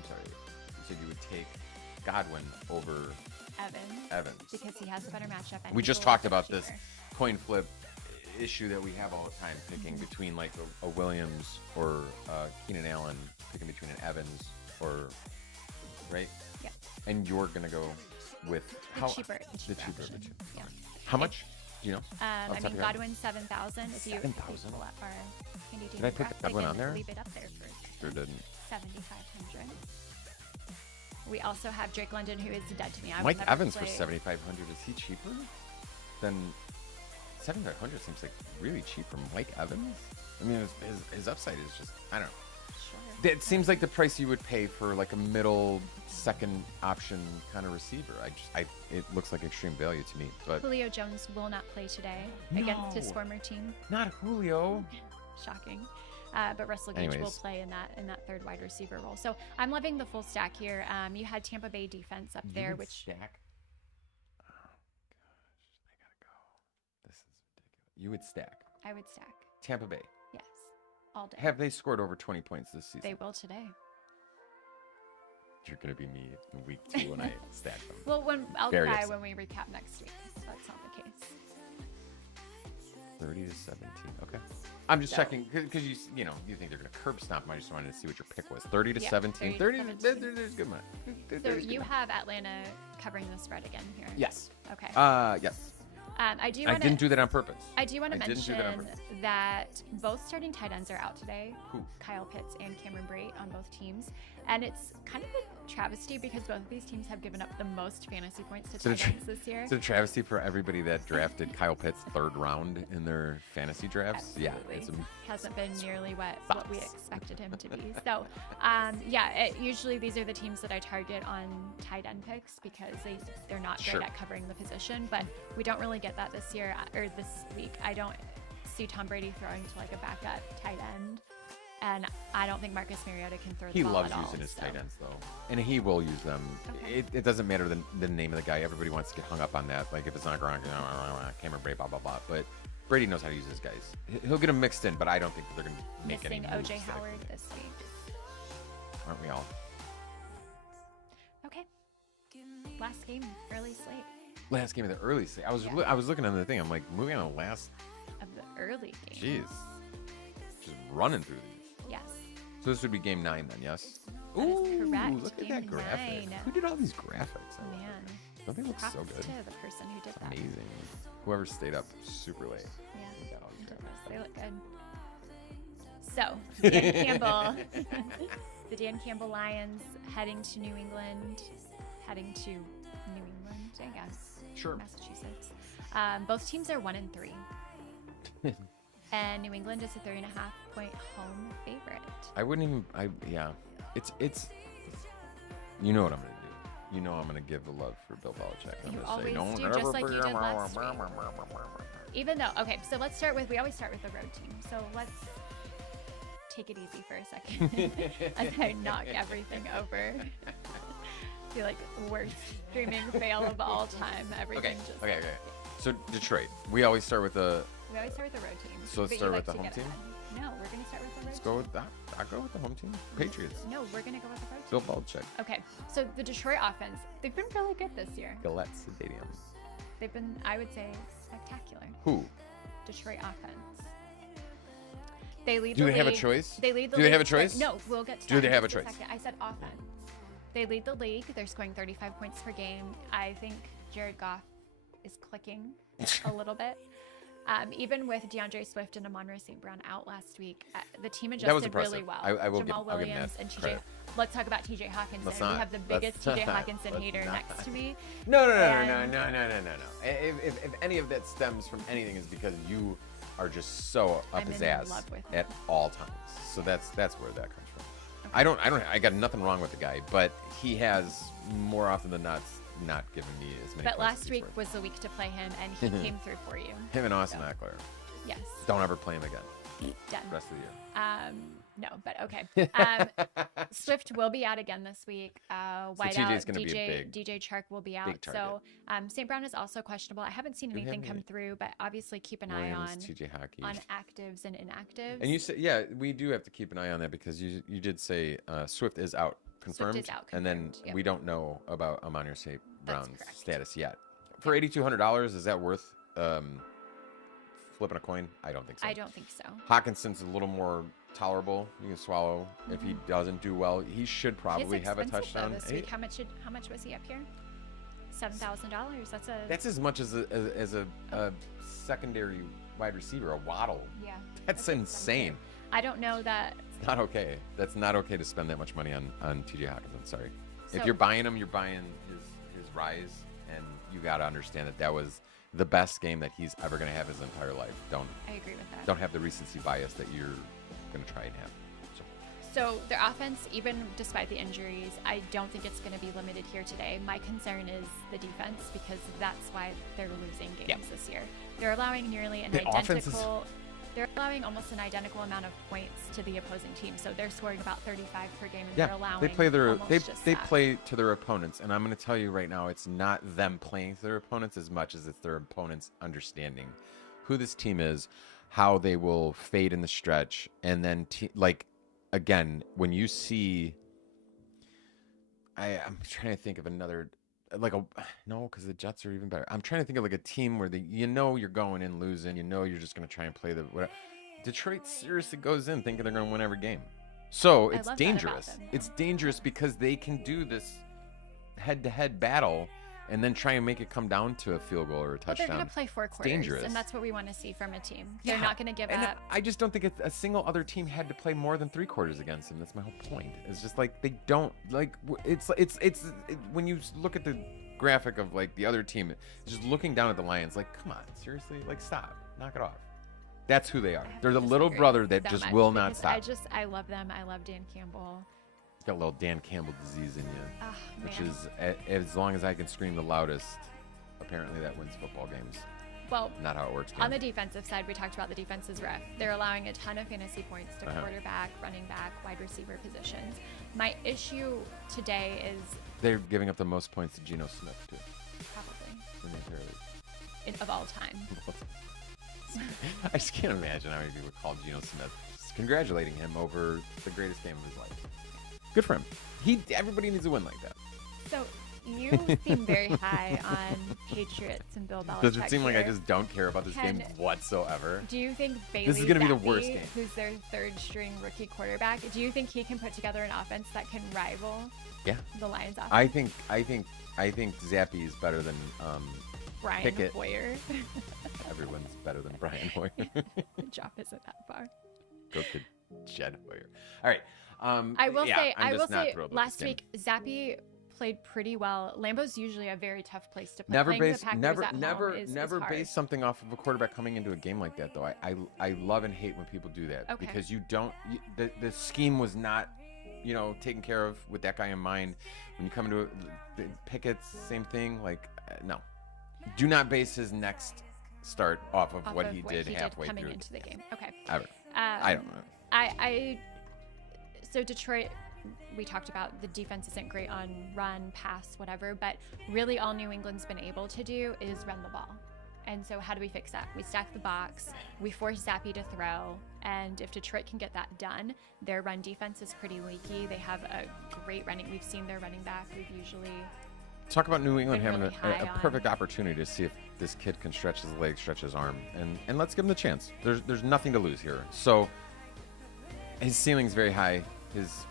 sorry. You said you would take Godwin over Evans. Because he has a better matchup. And We he's just a talked little about bit this cheaper. coin flip issue that we have all the time, picking between like a Williams or Keenan Allen, picking between an Evans or right. Yeah. And you're gonna go with The cheaper the cheaper. option. Yeah. How much? Do you know? I top of mean, your head? Godwin 7,000. If you 7,000? pull up our handy Did I put graphic, Godwin can on there? Leave it up there for a second. Sure didn't. 7,500. We also have Drake London, who is dead to me. I would Mike never Evans for play- 7,500. Is he cheaper than 7,500? Seems like really cheap for Mike Evans. I mean, his upside is just, I don't know. Sure. It seems like the price you would pay for like a middle second option kind of receiver. It looks like extreme value to me. But Julio Jones will not play today against his No. former team. not Julio. Shocking. But Russell Gage will Anyways. play in that third wide receiver role. So I'm loving the full stack here. You had Tampa Bay defense up there, which stack. Oh gosh, I gotta go. This is ridiculous. You would stack I would stack. Tampa Bay. Yes, all day. Have they scored over 20 points this season? They will today. You're gonna be me in week 2 when I stack them. Well, I'll Very cry upset. when we recap next week. So that's not the case. 30 to 17. Okay. I'm just So- checking because you think they're gonna curb stomp them. I just wanted to see what your pick was. 30 to Yeah, 17. 30 30 to to 17. there's good money. So There's good you money. have Atlanta covering the spread again here. Yes. Okay. Yes. I do I want didn't to. do that on purpose. I do want to I didn't do mention that on purpose. that both starting tight ends are out today. Who? Kyle Pitts and Cameron Brate on both teams. And it's kind of a travesty because both of these teams have given up the most fantasy points to So the tight ends this year. It's a travesty for everybody that drafted Kyle Pitts 3rd round in their fantasy drafts. Absolutely. Yeah, it's Hasn't been nearly what we Sucks. expected him to be. So, usually these are the teams that I target on tight end picks because they're not Sure. great at covering the position. But we don't really get that this year or this week. I don't see Tom Brady throwing to like a backup tight end. And I don't think Marcus Mariota can throw the He ball loves at all, using his so. tight ends though, and he will use them. Okay. It doesn't matter the name of the guy. Everybody wants to get hung up on that. Like if it's not Gronk, Cameron Brate, blah blah blah. But Brady knows how to use his guys. He'll get them mixed in, but I don't think that they're going to make Missing any moves. OJ Howard this week. Aren't we all? Okay. Last game, early slate Last game of the early slate. I was Yeah. I was looking on the thing. I'm like moving on the last. of the early game. Jeez, just running through these. Yes. So this would be game 9 then, yes? That is correct. Look at Game that graphic. 9. Who did all these graphics? I love Man. it. Don't they look Props so good? to the person who did that. Amazing. Whoever stayed up super late. Yeah. Look at all these Did graphics. this. They look good. So, Dan Campbell, the Dan Campbell Lions heading to New England, I guess. Sure. Massachusetts. Both teams are 1-3. And New England is a 3.5-point home favorite. I wouldn't even. Yeah. It's. You know what I'm gonna do. You know I'm gonna give the love for Bill Belichick. I'm You gonna always say, "Don't do, ever just like you forget did last my- week. Even though, okay, so we always start with the road team. So let's take it easy for a second as I knock everything over. Feel like worst streaming fail of all time. Everything just. Okay. So Detroit. We always start with the. We always start with the road team. So let's but you start like with the to home get team? ahead. No, we're gonna start with the road Let's team. go with that. I'll go with the home team. Patriots. No, we're gonna go with the road team. Bill Belichick. Okay, so the Detroit offense, they've been really good this year. Gillette Stadium. They've been, I would say, spectacular. Who? Detroit offense. They lead Do the they have a league- choice? They lead the Do they league have a scoring- choice? No, we'll get to Do that they in have a just choice? second. I said offense. They lead the league. They're scoring 35 points per game. I think Jared Goff is clicking a little bit. Even with DeAndre Swift and Amon-Ra St. Brown out last week, the team That was adjusted really impressive. well. I will Jamal give- I'll give them Williams that and TJ. credit. Let's talk about TJ Hawkinson. Let's We not. have the Let's biggest TJ not. Hawkinson Let's hater not. next to me. No. And- If any of that stems from anything, is because you are just so up I'm his in ass love with at him. all times. So that's where that comes from. Okay. I got nothing wrong with the guy, but he has more often than not given me as many. But points as last he's week worth. was the week to play him, and he came through for you. Him and Austin Eckler. Yes. Don't ever play him again. Done. Rest of the year. No, but okay. Swift will be out again this week. Whiteout, TJ's gonna be a DJ Chark will be out. big target. So St. Brown is also questionable. I haven't seen anything come through, but obviously keep an eye Williams, TJ Hockey. on actives and inactives. And you said, yeah, we do have to keep an eye on that because you did say Swift is out, confirmed, Swift is out, and then confirmed, yep. we don't know about Amon St. Brown's correct. status yet. For $8,200, is that worth flipping a coin? I don't think so. I don't think so. Hawkinson's a little more tolerable. You can swallow. If he doesn't do well, he should probably He's have a expensive, though, touchdown. this week. How much was he up here? $7,000. That's as much as a secondary wide receiver, a Waddle. Yeah. That's insane. I don't know that. It's not okay. That's not okay to spend that much money on TJ Hawkinson. Sorry. If So- you're buying him, you're buying his rise, and you got to understand that was the best game that he's ever going to have his entire life. I agree with that. Don't have the recency bias that you're going to try and have. So their offense, even despite the injuries, I don't think it's going to be limited here today. My concern is the defense because that's why they're losing games this year. They're allowing nearly an The offense is- identical. They're allowing almost an identical amount of points to the opposing team. So they're scoring about 35 per game, and they're allowing they play almost they just play to their opponents, and I'm going to tell you right now, it's not them playing to their opponents as much as it's their opponents understanding who this team is, how they will fade in the stretch, and then again, when you see, I'm trying to think of another, because the Jets are even better. I'm trying to think of like a team where you're going in losing, you're just going to try and play whatever. Detroit seriously goes in thinking they're going to win every game. So it's love that about dangerous. them, yeah. It's dangerous because they can do this head-to-head battle and then try and make it come down to a field goal or a But touchdown. they're going to play 4 quarters, dangerous. and that's what we want to see from a team. They're not going to give And up. I just don't think a single other team had to play more than 3 quarters against them. That's my whole point. It's just like they don't it's when you look at the graphic of like the other team, just looking down at the Lions, like, come on, seriously, like stop, knock it off. That's who they are. I have They're to the little disagree brother that so just much will not because stop. I love them. I love Dan Campbell. Got a little Dan Campbell disease in you, Oh, which man. is as long as I can scream the loudest, apparently that wins football games. Well, Not how it works. on the Dan. defensive side, we talked about the defense's rough. They're allowing a ton of fantasy points to quarterback, running back, wide receiver positions. My issue today is They're giving up the most points to Geno Smith too. probably In the entire league. of all time. I just can't imagine how many people called Geno Smith congratulating him over the greatest game of his life. Good for him. Everybody needs a win like that. So you seem very high on Patriots and Bill Belichick. Does it seem like I here. just don't care about this game Can- whatsoever? Do you think Bailey This is gonna be the Zappi, worst game. who's their third-string rookie quarterback, do you think he can put together an offense that can rival Yeah. the Lions' offense? I think Zappy is better than Brian Pickett. Hoyer. everyone's better than Brian Hoyer. The drop isn't that far. Go to Jed Hoyer. All right. I will say, I'm just not thrilled with last this game. week Zappi played pretty well. Lambeau's usually a very tough place to play. Never Playing the base, Packers never, at home never, is never hard. base something off of a quarterback coming into a game like that, though. I love and hate when people do that Okay. because the scheme was not, taken care of with that guy in mind. When you come into the Pickett's, same thing. No, do not base his next start off of what he did halfway coming through. into the game. Okay. Ever. I don't know. So Detroit, we talked about the defense isn't great on run, pass, whatever, but really all New England's been able to do is run the ball. And so how do we fix that? We stack the box, we force Zappi to throw, and if Detroit can get that done, their run defense is pretty leaky. They have a great we've seen their running back. We've usually Talk about New England been having really high a on. perfect opportunity to see if this kid can stretch his leg, stretch his arm, and let's give him the chance. There's nothing to lose here. So his ceiling's very high, his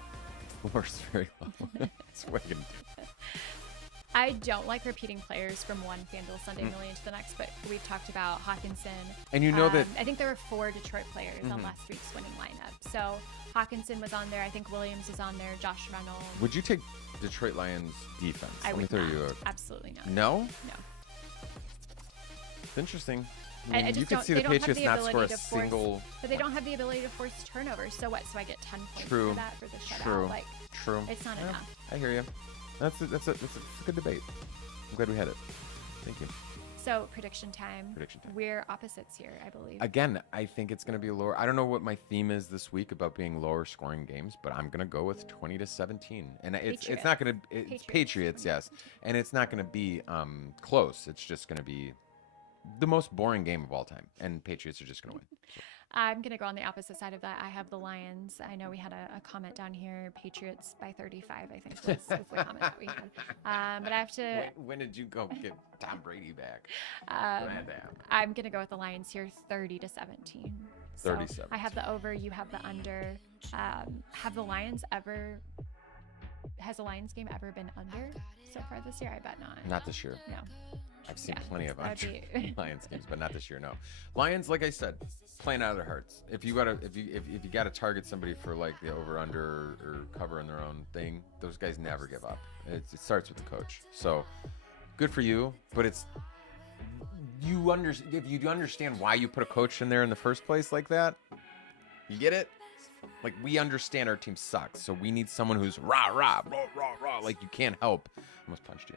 floor's very low. That's what I can do. I don't like repeating players from one FanDuel Sunday Million to the next, but we've talked about Hawkinson. And you know that I think there were 4 Detroit players on last week's winning lineup. So Hawkinson was on there. I think Williams is on there. Josh Reynolds. would you take Detroit Lions defense? I Let me would throw not. you Absolutely not. No? No. It's interesting. I mean, you could see the Patriots not score a single. But they don't have the ability to force turnovers. So what? So I get 10 points True. for that for the shutout. True. Like, True. it's not enough. I hear you. That's a good debate. I'm glad we had it. Thank you. So prediction time. Prediction time. We're opposites here, I believe. Again, I think it's going to be lower. I don't know what my theme is this week about being lower scoring games, but I'm going to go with 20-17. And it's not going to it's Patriots, yes. And it's not going to be close. It's just going to be the most boring game of all time, and Patriots are just going to win. So. I'm going to go on the opposite side of that. I have the Lions. I know we had a comment down here. Patriots by 35, I think was the comment that we had. But I have to... When did you go get Tom Brady back? I'm going to go with the Lions here, 30-17. 37. I have the over. You have the under. Has the Lions game ever been under so far this year? I bet not. Not this year. No. I've seen plenty of Lions games, but not this year. No, Lions, like I said, playing out of their hearts. If you gotta target somebody for like the over under or cover in their own thing, those guys never give up. It starts with the coach. So good for you, but if you understand why you put a coach in there in the first place like that, you get it. Like, we understand our team sucks, so we need someone who's rah. Like, you can't help. I almost punched you.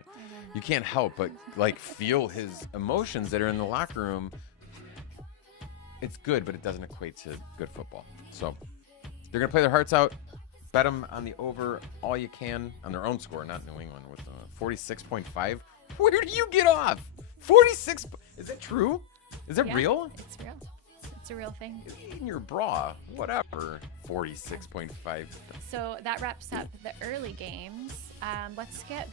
You can't help but, like, feel his emotions that are in the locker room. It's good, but it doesn't equate to good football. So, they're going to play their hearts out. Bet them on the over all you can on their own score, not New England, with 46.5. Where do you get off? 46. Is that true? Is that real? It's real. It's a real thing. In your bra, whatever. 46.5. So that wraps up the early games. Let's get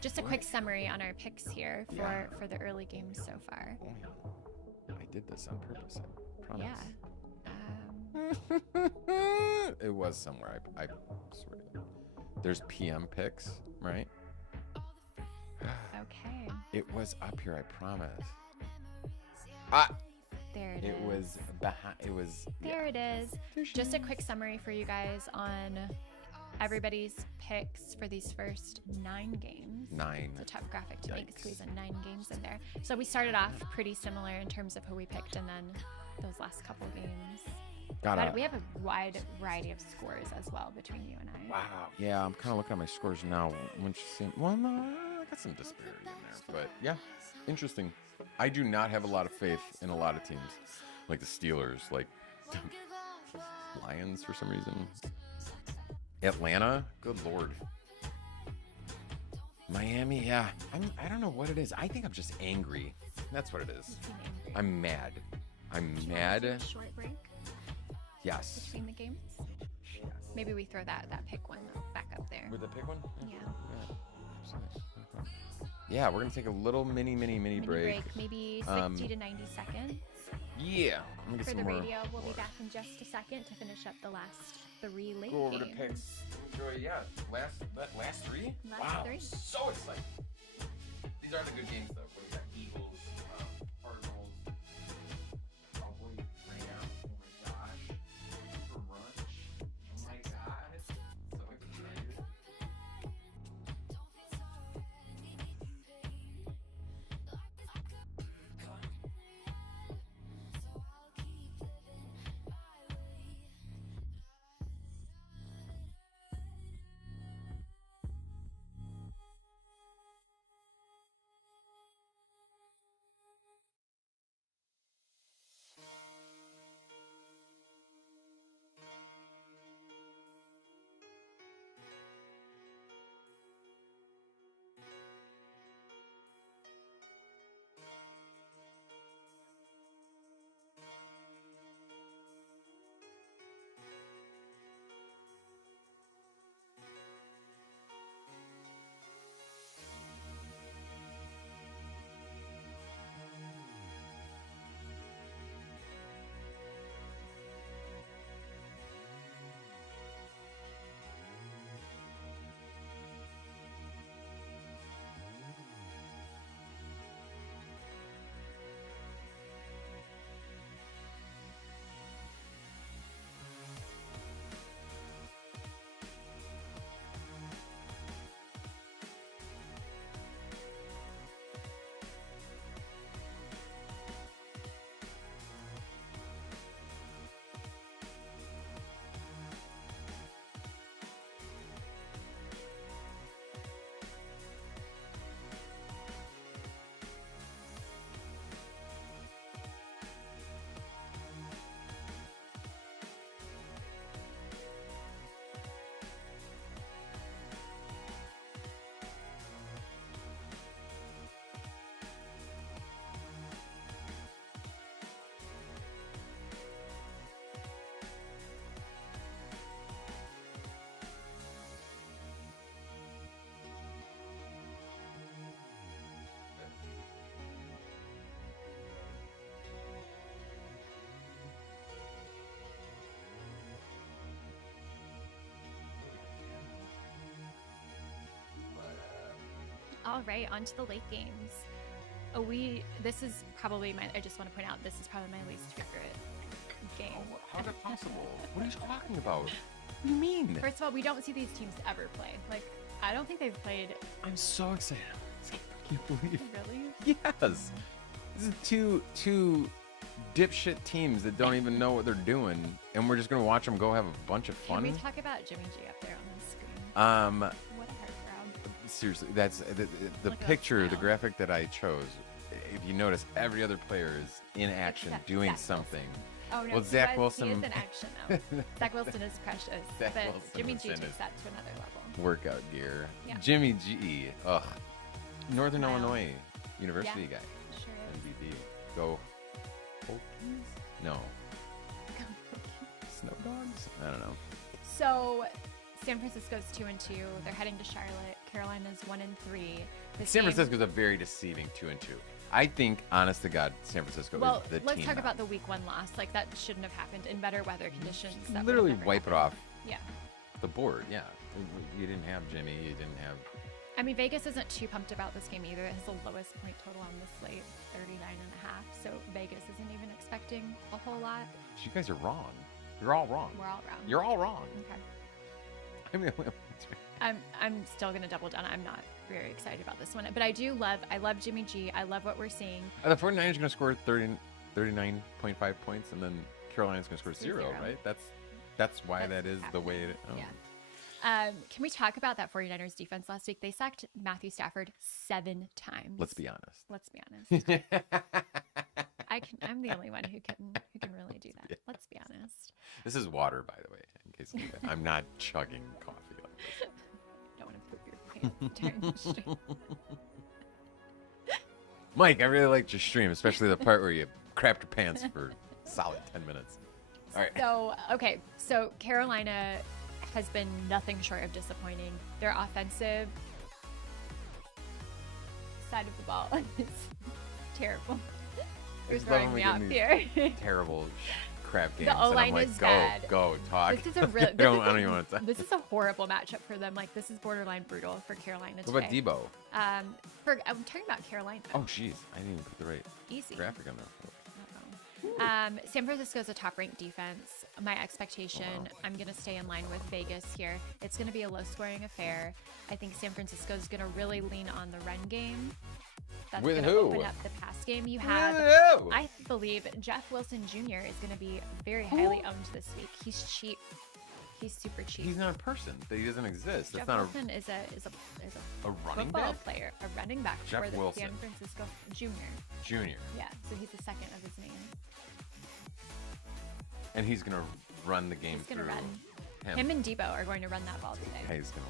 just a quick summary on our picks here for the early games so far. I did this on purpose. I promise. Yeah. It was somewhere. I swear. There's PM picks, right? Okay. It was up here. I promise. There it is. It was behind. It was. There it is. Just a quick summary for you guys on everybody's picks for these first 9 games. 9. It's a tough graphic to make, squeeze in 9 games in there. So we started off pretty similar in terms of who we picked, and then those last couple games. We have a wide variety of scores as well between you and I. Wow. Yeah, I'm kind of looking at my scores now. Well, no, I got some disparity in there, but yeah, interesting. I do not have a lot of faith in a lot of teams, like the Steelers, like Lions for some reason. Atlanta, good lord. Miami, yeah. I don't know what it is. I think I'm just angry. That's what it is. I'm mad. I'm mad. Short break. Yes. Between the games. Yes. Maybe we throw that pick one back up there. With the pick one? Yeah. Yeah, we're gonna take a little mini break. Maybe 60 to 90 seconds. Yeah. I'm gonna get For some the more. radio, we'll be back in just a second to finish up the last 3 late Go over games. to picks. Yeah, last 3. Last 3. So exciting. These are the good games though. What do you got? Eagles, Cardinals, Cowboys, Rams. Oh my gosh. For lunch. Oh my god. So excited. All right, on to the late games. This is probably I just want to point out, this is probably my least favorite game. Oh, how is that possible? What are you talking about? What do you mean? First of all, we don't see these teams ever play. Like, I don't think they've played. I'm so excited. I can't believe. Really? Yes. This is two dipshit teams that don't even know what they're doing, and we're just gonna watch them go have a bunch of fun. Can we talk about Jimmy G up there on the screen? What a heart throb. Seriously, that's the picture, the graphic that I chose. If you notice, every other player is in action doing something. Oh no, well, Zach Wilson. He is in action though. Zach Wilson is precious, Zach but Wilson Jimmy is G in takes that to another level. Workout gear. Yeah. Jimmy G. Ugh. Northern Wow. Illinois University guy. Sure is. MVP. Go. Hokies? No. Snow Dogs? I don't know. So, San Francisco's 2-2. They're heading to Charlotte. Carolina's 1-3. San Francisco's a very deceiving 2-2. I think, honest to God, San Francisco is the team. Let's talk now. about the week 1 loss. Like, that shouldn't have happened in better weather conditions. That Literally would have never wipe it happened. off Yeah. the board. Yeah. You didn't have Jimmy. You didn't have. I mean, Vegas isn't too pumped about this game either. It has the lowest point total on the slate, 39.5. So Vegas isn't even expecting a whole lot. You guys are wrong. You're all wrong. We're all wrong. You're all wrong. Okay. I mean, I'm still gonna double down. I'm not very excited about this one, but I love Jimmy G. I love what we're seeing. Are the 49ers going to score 39.5 points, and then Carolina's going to score zero, right? That's why that is the way it. Oh. Yeah. Can we talk about that 49ers defense last week? They sacked Matthew Stafford 7 times. Let's be honest. I'm the only one who can really do that. Let's be honest. This is water, by the way, in case I'm not chugging coffee like this. Don't want to poop your pants during the stream. Mike, I really liked your stream, especially the part where you crapped your pants for a solid 10 minutes. All right. So Carolina has been nothing short of disappointing. Their offensive side of the ball is terrible. They're throwing me out here. Terrible crap games. The O-line like, is bad. Go, talk. This is a real. I don't even want to talk. This is a horrible matchup for them. Like, this is borderline brutal for Carolina today. What about Debo? I'm talking about Carolina. Oh, jeez. I didn't even put the right Easy. graphic on there. San Francisco is a top-ranked defense. My expectation, I'm going to stay in line with Vegas here. It's going to be a low-scoring affair. I think San Francisco is going to really lean on the run game. That's with going to who? open up the pass game. You have, I believe, Jeff Wilson Jr. is going to be very highly owned this week. He's cheap. He's super cheap. He's not a person. He doesn't exist. Jeff That's not Wilson is a running football back player, a running back Jeff for the Wilson. San Francisco Junior. Junior. Yeah, so he's the second of his name. And he's gonna run the game He's gonna through run. Him and Debo are going to run that ball today. He's gonna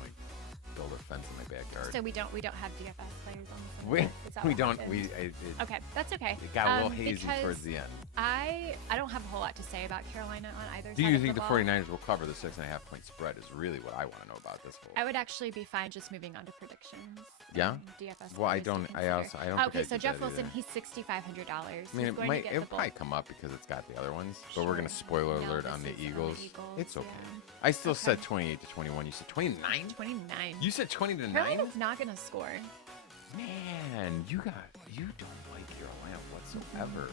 build a fence in my backyard. So we don't have DFS players on this We, one? Is that we what don't. happened? Okay, that's okay. It got a little hazy towards the end. I don't have a whole lot to say about Carolina on either side. Do you of think the ball. 49ers will cover the 6.5 point spread? Is really what I want to know about this whole. I would actually be fine just moving on to predictions. Yeah. DFS. Well, I players to don't. I consider. don't. Okay, think so I Jeff did Wilson, either. he's $6,500. I mean, it'll probably come up because it's got the other ones, but we're gonna spoiler No, alert this on the is Eagles. It's okay. yeah. I still said 28 to 21. You said 29. 29. You said 20 to 9. Carolina's not going to score. Man, you don't like Carolina whatsoever.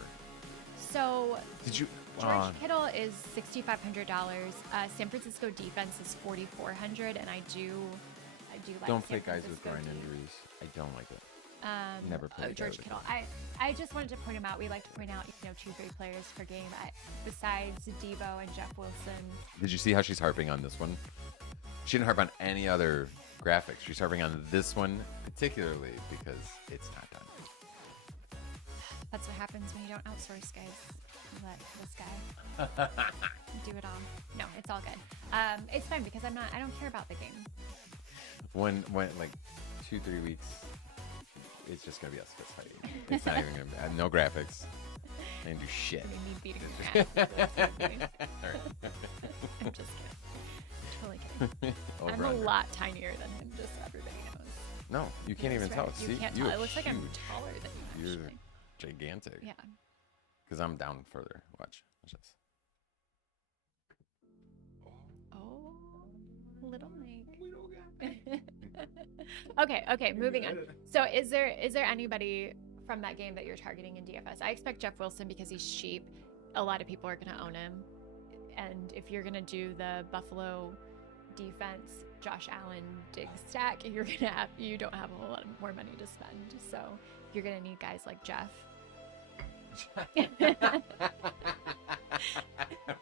So Did you? George Kittle is $6,500. San Francisco defense is $4,400, and I do like. Don't San play guys with Francisco groin deep. injuries. I don't like it. Never played a guy George with Kittle. I just wanted to point him out. We like to point out 2-3 players per game. Besides Debo and Jeff Wilson. Did you see how she's harping on this one? She didn't harp on any other graphics. She's harping on this one particularly because it's not done. That's what happens when you don't outsource, guys. You let this guy do it all. No, it's all good. It's fine because I don't care about the game. When like 2-3 weeks, it's just gonna be us fist fighting. It's not even gonna be no graphics. I didn't do shit. I mean, me beating your ass. I'm just kidding. Totally kidding. I'm a lot tinier than him, just so everybody knows. No, you can't even tell. You See, can't you tell. are It looks like I'm huge. taller than you, You're actually. gigantic. Yeah. Because I'm down further. Watch this. Oh, little Mike. Okay, moving on. So is there anybody from that game that you're targeting in DFS? I expect Jeff Wilson because he's cheap. A lot of people are going to own him. And if you're going to do the Buffalo defense, Josh Allen dig stack, you don't have a whole lot more money to spend. So you're going to need guys like Jeff.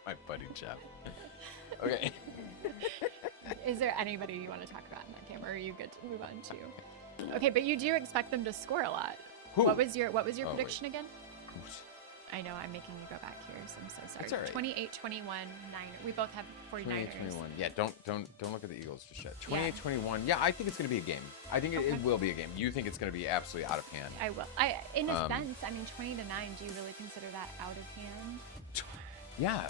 My buddy Jeff. Okay. Is there anybody you want to talk about in that game, or are you good to move on to? Okay, but you do expect them to score a lot. Who? What was your prediction again? Oops. I know I'm making you go back here, so I'm so sorry. That's all right. 28-21 Niners. We both have 49ers. 28-21. Yeah, don't look at the Eagles just yet. 28-21. Yeah, I think it's going to be a game. I think it will be a game. You think it's going to be absolutely out of hand? I will. In a sense, I mean, 20-9. Do you really consider that out of hand? Yeah,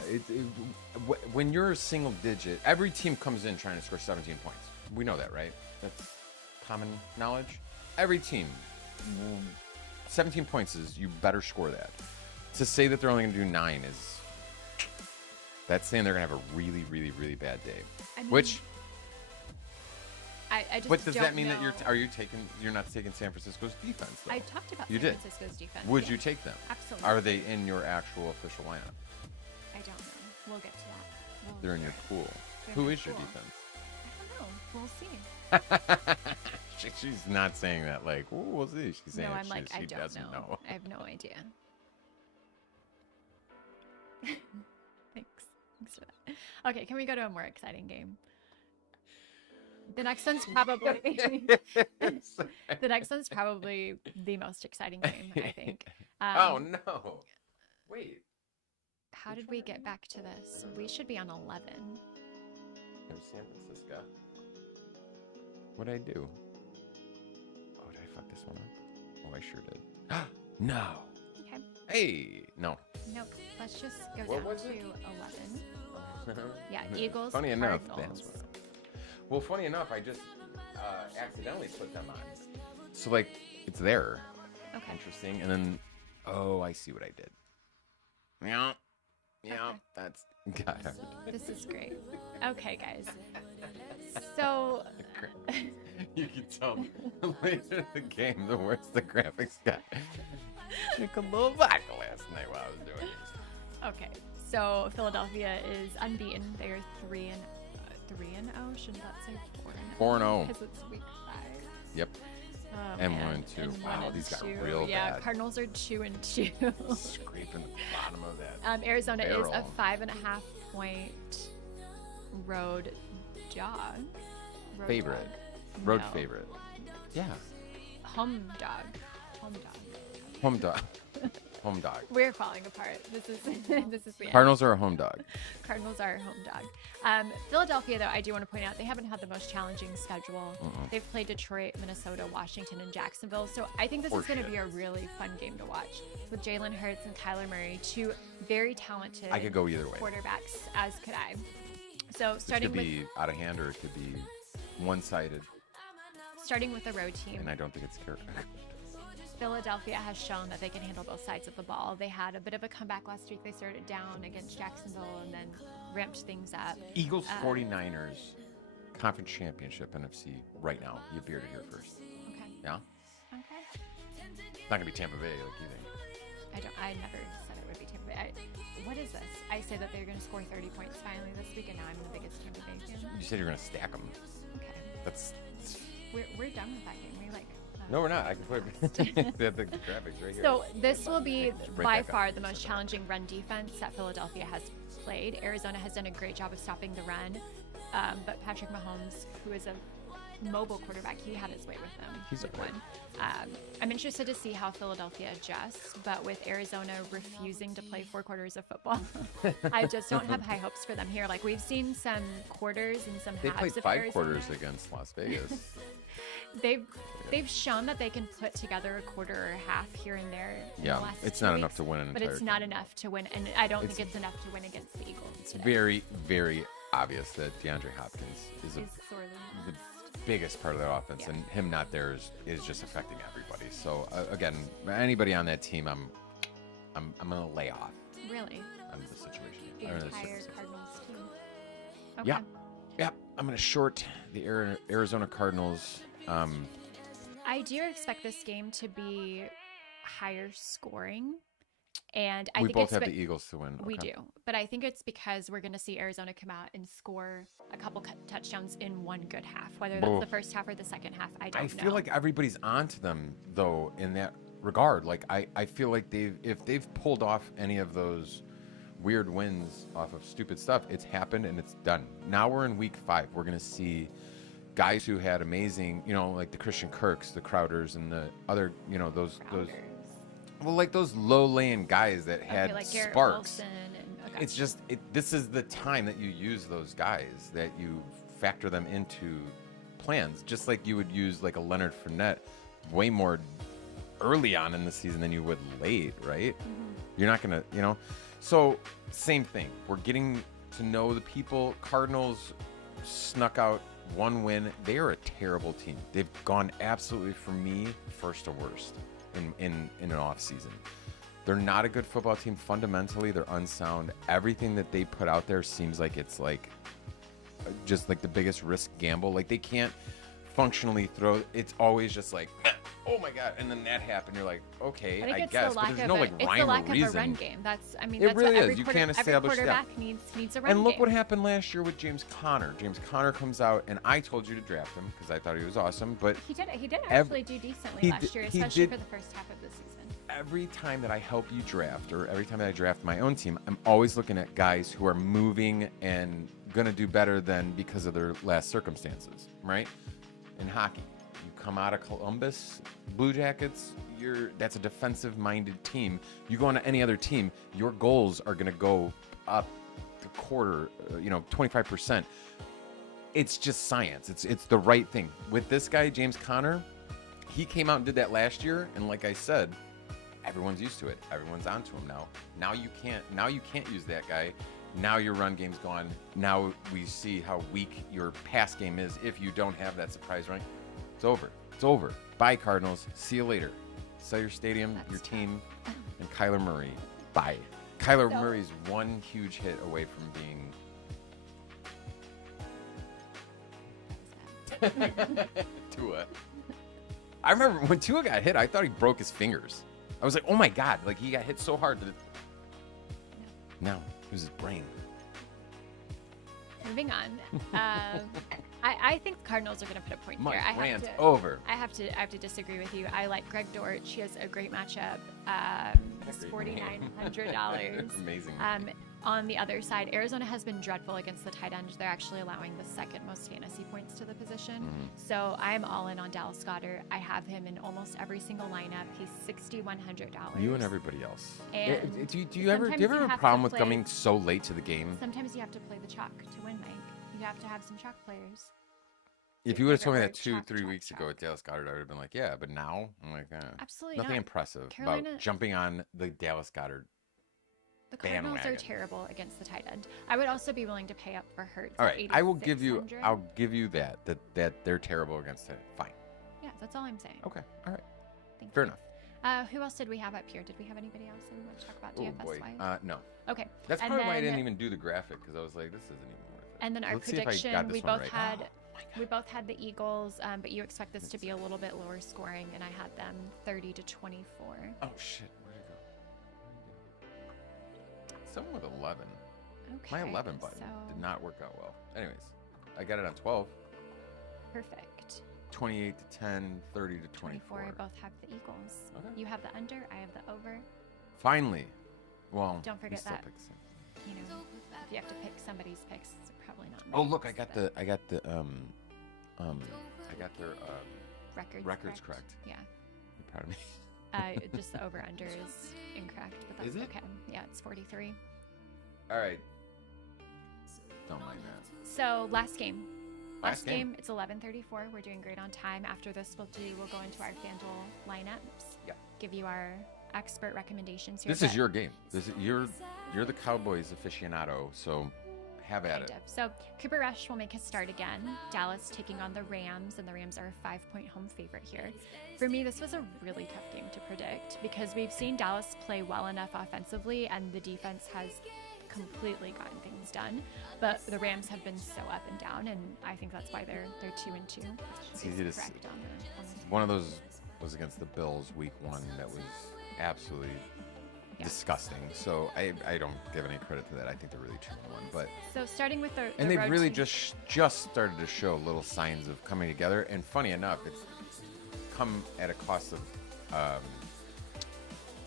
when you're a single digit, every team comes in trying to score 17 points. We know that, right? That's common knowledge. Every team, 17 points is you better score that. To say that they're only going to do 9 is that's saying they're going to have a really, really, really bad day. I mean, which I just what does don't that mean know. that you're not taking San Francisco's defense though? I talked about you San did. Francisco's defense. Would you take them? Absolutely. Are they in your actual official lineup? I don't know. We'll get to that. They're in your pool. They're Who in is your pool. defense? I don't know. We'll see. She's not saying that like, ooh, we'll see. She's saying No, I'm she, like, she I don't doesn't know. I have no idea. Thanks for that. Okay, can we go to a more exciting game? The next one's probably the next one's probably the most exciting game, I think. Oh no! Wait. How did we get back to this? We should be on 11. It was San Francisco. What'd I do? Oh, did I fuck this one up? Oh, I sure did. No. Okay. Hey, no. Nope. Let's just go What down was to it? 11. Yeah, Eagles. Funny enough, Cardinals. that's what. Well, funny enough, I just accidentally put them on. So like, it's there. Okay. Interesting. And then, oh, I see what I did. Yeah. Yeah, Okay. that's got it. This is great. Okay, guys. So You can tell later in the game, the worse the graphics got. Took a little vodka last night while I was doing this. okay. So Philadelphia is unbeaten. They are 3-0. Shouldn't that say 4-0. Because it's week 5. Yep. Oh, And man. 1-2. And Wow, 1 these got and 2. real Yeah, bad. Cardinals are 2-2. Scraping the bottom of that. Arizona is a barrel. 5.5 point road dog. Road Favorite. dog. Road No. favorite. Yeah. Home dog. Home dog. Home dog. We're falling apart. This is the end. Cardinals are a home dog. Cardinals are home dog. Philadelphia, though, I do want to point out they haven't had the most challenging schedule. They've played Detroit, Minnesota, Washington, and Jacksonville. So I think this is going to be a really fun game to watch with Jalen Hurts and Kyler Murray, two very talented I could go either way. quarterbacks, as could I. So This starting could be out of hand or it could be one-sided, with the road team. and I don't think it's character. Philadelphia has shown that they can handle both sides of the ball. They had a bit of a comeback last week. They started down against Jacksonville and then ramped things up. Eagles 49ers conference championship NFC right now. You beard it here first. Okay. Yeah? Okay. It's not going to be Tampa Bay like you think. I never said it would be Tampa Bay. What is this? I say that they're going to score 30 points finally this week, and now I'm the biggest Tampa Bay fan. You said you're going to stack them. Okay. That's... We're done with that game. We're like... No, we're not. I can put the graphics right here. So this will be Just by bring back up. far the most challenging run defense that Philadelphia has played. Arizona has done a great job of stopping the run, but Patrick Mahomes, who is a mobile quarterback, he had his way with them. He's with okay. one. I'm interested to see how Philadelphia adjusts, but with Arizona refusing to play 4 quarters of football, I just don't have high hopes for them here. Like, we've seen some quarters and some They halves played of 5 Arizona. quarters against Las Vegas. They've shown that they can put together a quarter or a half here and there. In Yeah, the last it's 2 not weeks, enough to win an but entire it's not game. enough to win, and I don't It's- think it's enough to win against the Eagles. It's today. very, very obvious that DeAndre Hopkins is Is sorely the biggest part of that offense, Yeah. and him not there is just affecting everybody. So again, anybody on that team, I'm gonna lay off really on the situation. the or the entire situation. Cardinals team. Okay. Yeah. Yeah, I'm going to short the Arizona Cardinals. I do expect this game to be higher scoring. And I We think both it's have the Eagles to win. We Okay. do. But I think it's because we're going to see Arizona come out and score a couple touchdowns in one good half. Whether that's the first half or the second half, I don't know. I feel like everybody's onto them, though, in that regard. Like, I feel like if they've pulled off any of those weird wins off of stupid stuff, it's happened and it's done. Now we're in week 5. We're going to see guys who had amazing, like the Christian Kirks, the Crowders, and the other, those well, like those low-laying guys that had like Garrett sparks. Wilson and, It's just this is the time that you use those guys, that you factor them into plans, just like you would use like a Leonard Fournette way more early on in the season than you would late, right? Mm-hmm. You're not gonna, So same thing. We're getting to know the people. Cardinals snuck out one win. They are a terrible team. They've gone absolutely, for me, first to worst in an off season. They're not a good football team. Fundamentally, they're unsound. Everything that they put out there seems like it's like just like the biggest risk gamble. Like they can't functionally throw. It's always just like, oh my god, and then that happened. You're like, okay, I guess, but there's no like rhyme or reason. It's the lack of a run game. That's it really is. You can't establish every quarterback needs a run game. And look what happened last year with James Conner. James Conner comes out, and I told you to draft him because I thought he was awesome. But he did actually do decently last year, especially for the first half of the season. Every time that I help you draft, or every time that I draft my own team, I'm always looking at guys who are moving and gonna do better than because of their last circumstances, right? In hockey, you come out of Columbus Blue Jackets, that's a defensive-minded team. You go on to any other team, your goals are gonna go up a quarter, 25%. It's just science. It's the right thing. With this guy, James Conner, he came out and did that last year, and like I said, everyone's used to it. Everyone's onto him now. Now you can't use that guy. Now your run game's gone. Now we see how weak your pass game is if you don't have that surprise run. It's over. It's over. Bye, Cardinals. See you later. Sell your stadium, your team, and Kyler Murray. Bye. Kyler Murray's one huge hit away from being Tua. I remember when Tua got hit, I thought he broke his fingers. I was like, oh my God, like he got hit so hard that no, it was his brain. Moving on. I think the Cardinals are going to put a point here. Over. I have to disagree with you. I like Greg Dortch. He has a great matchup. He's $4,900. Amazing. On the other side, Arizona has been dreadful against the tight end. They're actually allowing the second most fantasy points to the position. Mm-hmm. So I'm all in on Dallas Goedert. I have him in almost every single lineup. He's $6,100. You and everybody else. And do you ever have a problem with coming so late to the game? Sometimes you have to play the chalk to win, Mike. You have to have some chalk players. If you would have told me that 2-3 weeks ago with Dallas Goedert, I would have been like, yeah, but now I'm like, absolutely nothing not. Impressive about jumping on the Dallas Goedert. The Cardinals are terrible against the tight end. I would also be willing to pay up for Hurts. All right, I'll give you that they're terrible against it. Fine. Yeah, that's all I'm saying. Okay. All right. Fair enough. Who else did we have up here? Did we have anybody else that we want to talk about DFS-wise? No. Okay. That's probably why I didn't even do the graphic, because I was like, this isn't even worth it. And then our prediction, we both had the Eagles, but you expect this to be a little bit lower scoring, and I had them 30-24. Oh shit. Someone with 11. Okay. My 11 button did not work out well. Anyways, I got it on 12. Perfect. 28-10, 30-24. I both have the Eagles. Okay. You have the under, I have the over. Finally. Well, don't forget that. If you have to pick somebody's picks, it's probably not. Oh, look, I got their records correct. Yeah. You're proud of me. Just the over-under is incorrect, but that's okay. Yeah, it's 43. All right. Don't mind that. So, last game. Last game, it's 11:34. We're doing great on time. After this, we'll go into our Fanduel lineups. Yeah. Give you our expert recommendations here. This is your game. You're the Cowboys aficionado, so have at it. So Cooper Rush will make his start again. Dallas taking on the Rams, and the Rams are a 5-point home favorite here. For me, this was a really tough game to predict because we've seen Dallas play well enough offensively, and the defense has completely gotten things done. But the Rams have been so up and down, and I think that's why they're 2-2. It's easy to see. One of those was against the Bills week 1 that was absolutely disgusting. So I don't give any credit to that. I think they're really 2-1. But so starting with the and they've really team. just started to show little signs of coming together. And funny enough, it's come at a cost of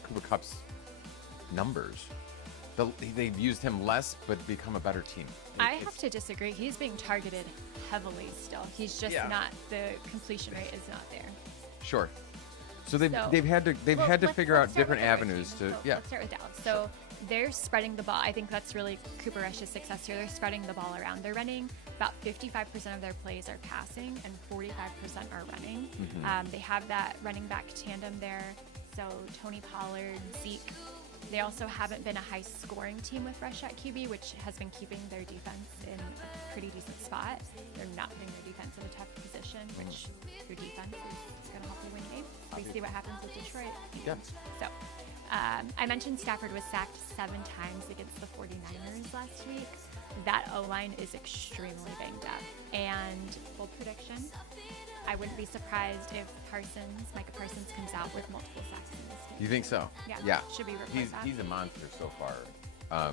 Cooper Kupp's numbers. They've used him less, but become a better team. I have to disagree. He's being targeted heavily still. He's just not, the completion rate is not there. Sure. So they've had to figure out different avenues to Let's start with Dallas. So they're spreading the ball. I think that's really Cooper Rush's success here. They're spreading the ball around. They're running about 55% of their plays are passing and 45% are running. They have that running back tandem there. So Tony Pollard, Zeke. They also haven't been a high-scoring team with Rush at QB, which has been keeping their defense in a pretty decent spot. They're not putting their defense in a tough position, which your defense is going to help you win games. We see what happens with Detroit. Yep. So I mentioned Stafford was sacked 7 times against the 49ers last week. That O-line is extremely banged up. And bold prediction, I wouldn't be surprised if Micah Parsons comes out with multiple sacks in this game. You think so? Yeah. Should be replaced. He's a monster so far. I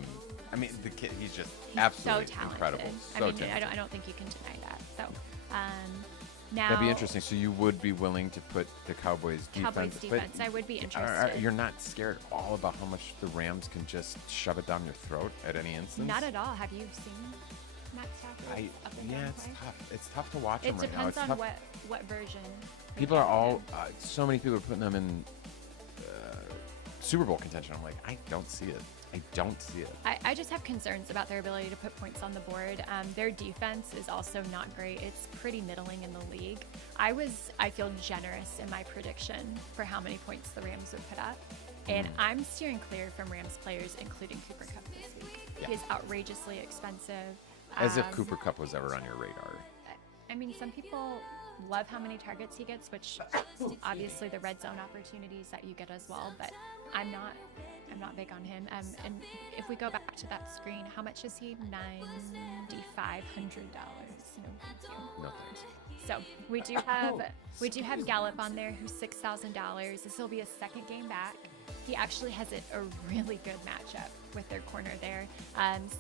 mean, the kid, he's just absolutely so talented. Incredible. I don't think you can deny that. So now that'd be interesting. So you would be willing to put the Cowboys defense? I would be interested. You're not scared at all about how much the Rams can just shove it down your throat at any instance? Not at all. Have you seen Matt Stafford? It's tough. It's tough to watch him right now. It depends on what version. People are all so many people are putting them in Super Bowl contention. I'm like, I don't see it. I just have concerns about their ability to put points on the board. Their defense is also not great. It's pretty middling in the league. I feel generous in my prediction for how many points the Rams would put up. And I'm steering clear from Rams players, including Cooper Kupp this week. Yeah. He is outrageously expensive. As if Cooper Kupp was ever on your radar. I mean, some people love how many targets he gets, which obviously the red zone opportunities that you get as well, but I'm not big on him. And if we go back to that screen, how much is he? $9,500. No, thank you. No thanks. So we do have Gallup on there, who's $6,000. This will be a second game back. He actually has a really good matchup with their corner there.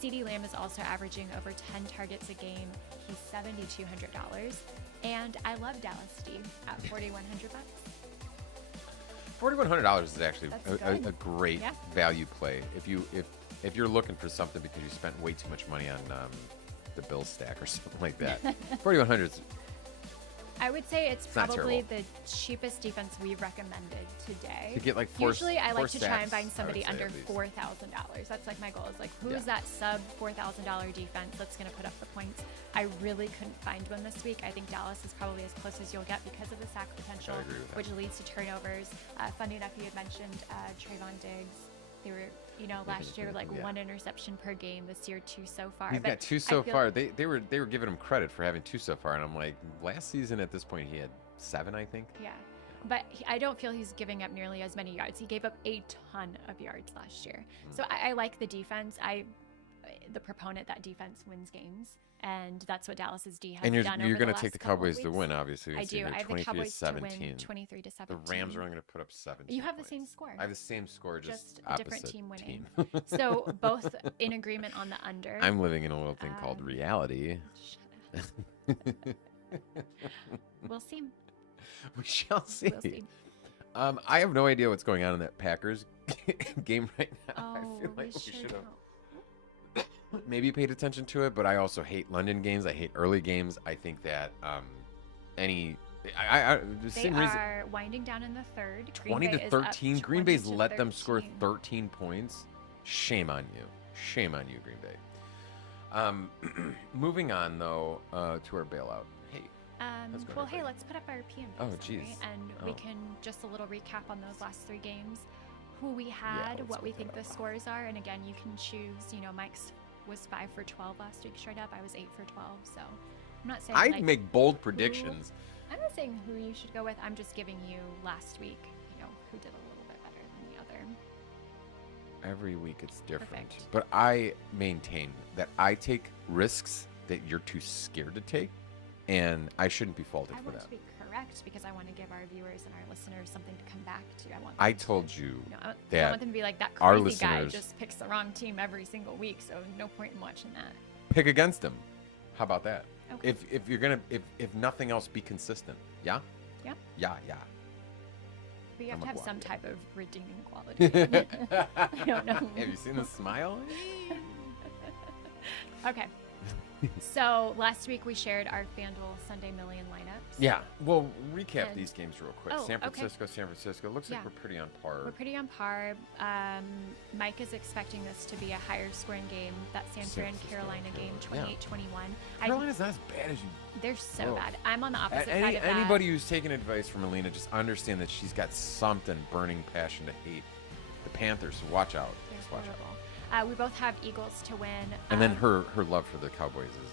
CeeDee Lamb is also averaging over 10 targets a game. He's $7,200. And I love Dallas D at $4,100. $4,100 is actually a great Yeah. value play. If you're looking for something because you spent way too much money on the bill stack or something like that, 4,100 is. I would say it's not probably terrible. the cheapest defense we've recommended today. To get like four. Usually, I like to try and sacks, find somebody I would say, under at least. $4,000. That's like my goal. Is like, who's that sub $4,000 defense that's going to put up the points? I really couldn't find one this week. I think Dallas is probably as close as you'll get because of the sack potential, I agree with that. which leads to turnovers. Funny enough, you had mentioned Trayvon Diggs. They were, last year like one interception per game. This year, 2 so far. He's got 2 so far. They were giving him credit for having 2 so far, and I'm like, last season at this point he had 7, I think. Yeah. But I don't feel he's giving up nearly as many yards. He gave up a ton of yards last year. So I like the defense. The proponent that defense wins games, and that's what Dallas's D has done. And you're going to take the Cowboys to win, obviously. I do. I have the Cowboys to win 23-17. The Rams are only going to put up 17. You have points. the same score. I have the same score, just a different team winning. So both in agreement on the under. I'm living in a little thing called reality. Shut up. We'll see. We shall see. We'll see. I have no idea what's going on in that Packers game right now. Oh, I feel like we should should have know. maybe paid attention to it, but I also hate London games. I hate early games. I think that the They same reason. are winding down in the third. 20-13. Green Bay's let them score 13 points. Shame on you. Shame on you, Green Bay. Moving on though to our bailout. Hey. Let's put up our PMP geez. and we can just a little recap on those last 3 games, who we had, what we think the scores are, and again, you can choose. Mike's was 5 for 12 last week straight up. I was 8 for 12. So I'm not saying I'd make bold predictions. I'm not saying who you should go with. I'm just giving you last week, who did a little bit better than the other. Every week it's different. Perfect. But I maintain that I take risks that you're too scared to take, and I shouldn't be faulted I for want that. to be correct because I want to give our viewers and our listeners something to come back to. I told you I don't that want them to be like, that our crazy guy listeners just picks the wrong team every single week, so no point in watching that. pick against them. How about that? Okay. If you're gonna if nothing else, be consistent. Yeah. Yeah. Yeah. Yeah. But you have I'm to a have some guap, type of redeeming quality. I don't know. Have you seen the smile? Okay. So last week we shared our FanDuel Sunday Million lineups. Yeah. Well, recap And- these games real quick. Oh, San okay. Francisco. Looks like Yeah. we're pretty on par. We're pretty on par. Mike is expecting this to be a higher scoring game. That San Fran Francisco, Carolina game, yeah. 28-21. Carolina's not as bad as you. They're so Whoa. bad. I'm on the opposite side of that. Anybody who's taking advice from Alina, just understand that she's got something burning passion to hate the Panthers. So watch out. They're Just watch out. horrible. We both have Eagles to win. And then her love for the Cowboys is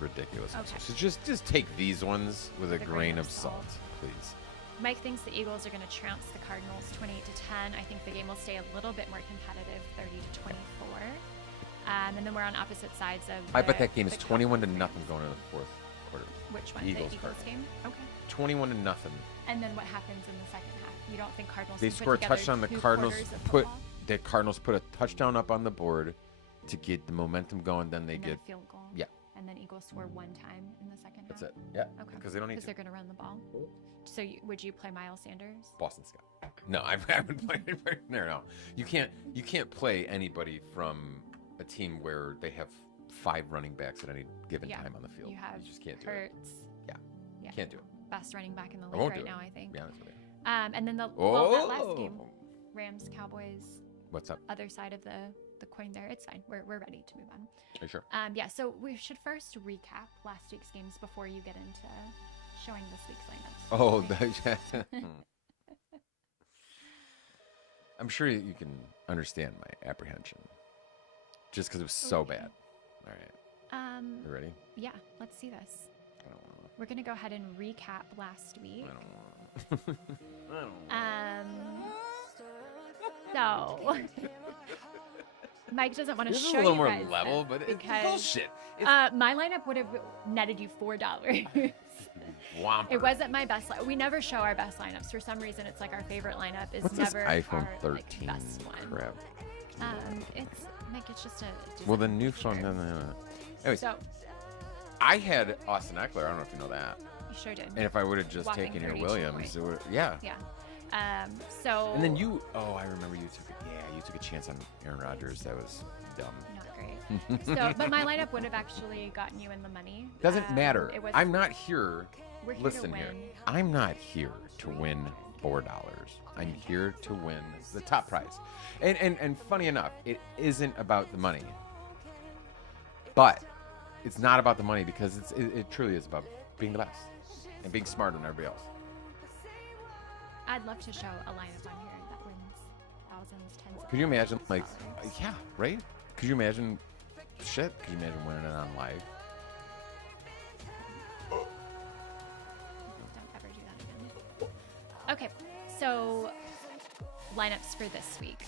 ridiculous. Okay. So just take these ones with a grain of salt, please. Mike thinks the Eagles are going to trounce the Cardinals 28-10. I think the game will stay a little bit more competitive, 30-24. And then we're on opposite sides of. I bet that game is the 21 to Cowboys. nothing going into the fourth quarter. Which one? Eagles The Eagles Cardinals. game? Okay. 21 to nothing. And then what happens in the second half? You don't think Cardinals They can score a put together touchdown. The two Cardinals quarters of put football? the Cardinals put a touchdown up on the board to get the momentum going. Then they And then get a field goal. yeah. And then Eagles score one time in the second That's half. it. Yeah. Okay. Because they don't need Because to. they're going to run the ball. So would you play Miles Sanders? Boston Scott. No, I haven't played anybody there. No, you can't play anybody from a team where they have 5 running backs at any given Yeah, time on the field. You have just can't do it. Hurts. Yeah. Can't do it. Best running back in the I league won't right do it. now, I think. Be honest with you. And then that last game, Rams Cowboys, What's up? other side of the coin there. It's fine. We're ready to move on. Are you sure? Yeah, so we should first recap last week's games before you get into showing this week's lineups. Oh, right? I'm sure you can understand my apprehension. Just because it was so Okay. bad. All right. You ready? Yeah, let's see this. I don't want We're gonna go ahead and recap last week. to. I don't want So Mike doesn't want to This is show a little you more guys level, this but it's because bullshit. It's my lineup would have netted you $4. whomper. It wasn't my best. We never show our best lineups. For some reason, it's like our favorite lineup is What's this never iPhone our 13 best one. crap? It's Mike. It's just a. Well, the design new feature. phone. No. Anyways, So I had Austin Eckler. I don't know if you know that. you sure did. And if I would have just Whopping taken your 32 Williams, points. it would. Yeah. Yeah. So. And then you. Oh, I remember you took it. Yeah, you took a chance on Aaron Rodgers. That was dumb. Not great. So, but my lineup would have actually gotten you in the money. Doesn't matter. It was, I'm not here. We're here Listen to here. win. I'm not here to win $4. I'm here to win the top prize. And funny enough, it isn't about the money. But it's not about the money because it truly is about being the best and being smarter than everybody else. I'd love to show a lineup on here that wins thousands, tens. Of Could you imagine, thousands like, of dollars. yeah, right? Could you imagine, shit, could you imagine winning it on live? Don't ever do that again. Okay, so lineups for this week.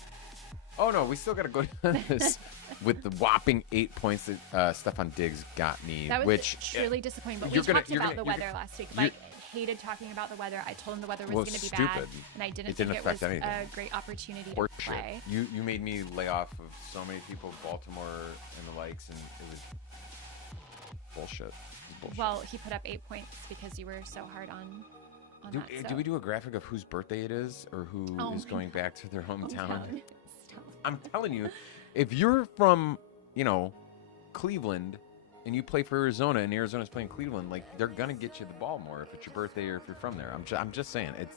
Oh no, we still got to go down this with the whopping 8 points that Stephon Diggs got me, That was which truly disappointing. But we you're gonna- talked you're about gonna- the you're weather last week. you're- Mike hated talking about the weather. I told him the weather was Well, going to be stupid. bad, and I didn't It didn't think it was affect anything. a great opportunity to Horseshit. play. You made me lay off of so many people, Baltimore and the likes, and it was bullshit. It was bullshit. Well, he put up 8 points because you were so hard on that. So. do we do a graphic of whose birthday it is or who is Oh my going back to their hometown? Hometown. Stop. I'm telling you, if you're from, Cleveland and you play for Arizona and Arizona's playing Cleveland, like they're gonna get you the ball more if it's your birthday or if you're from there. I'm just saying it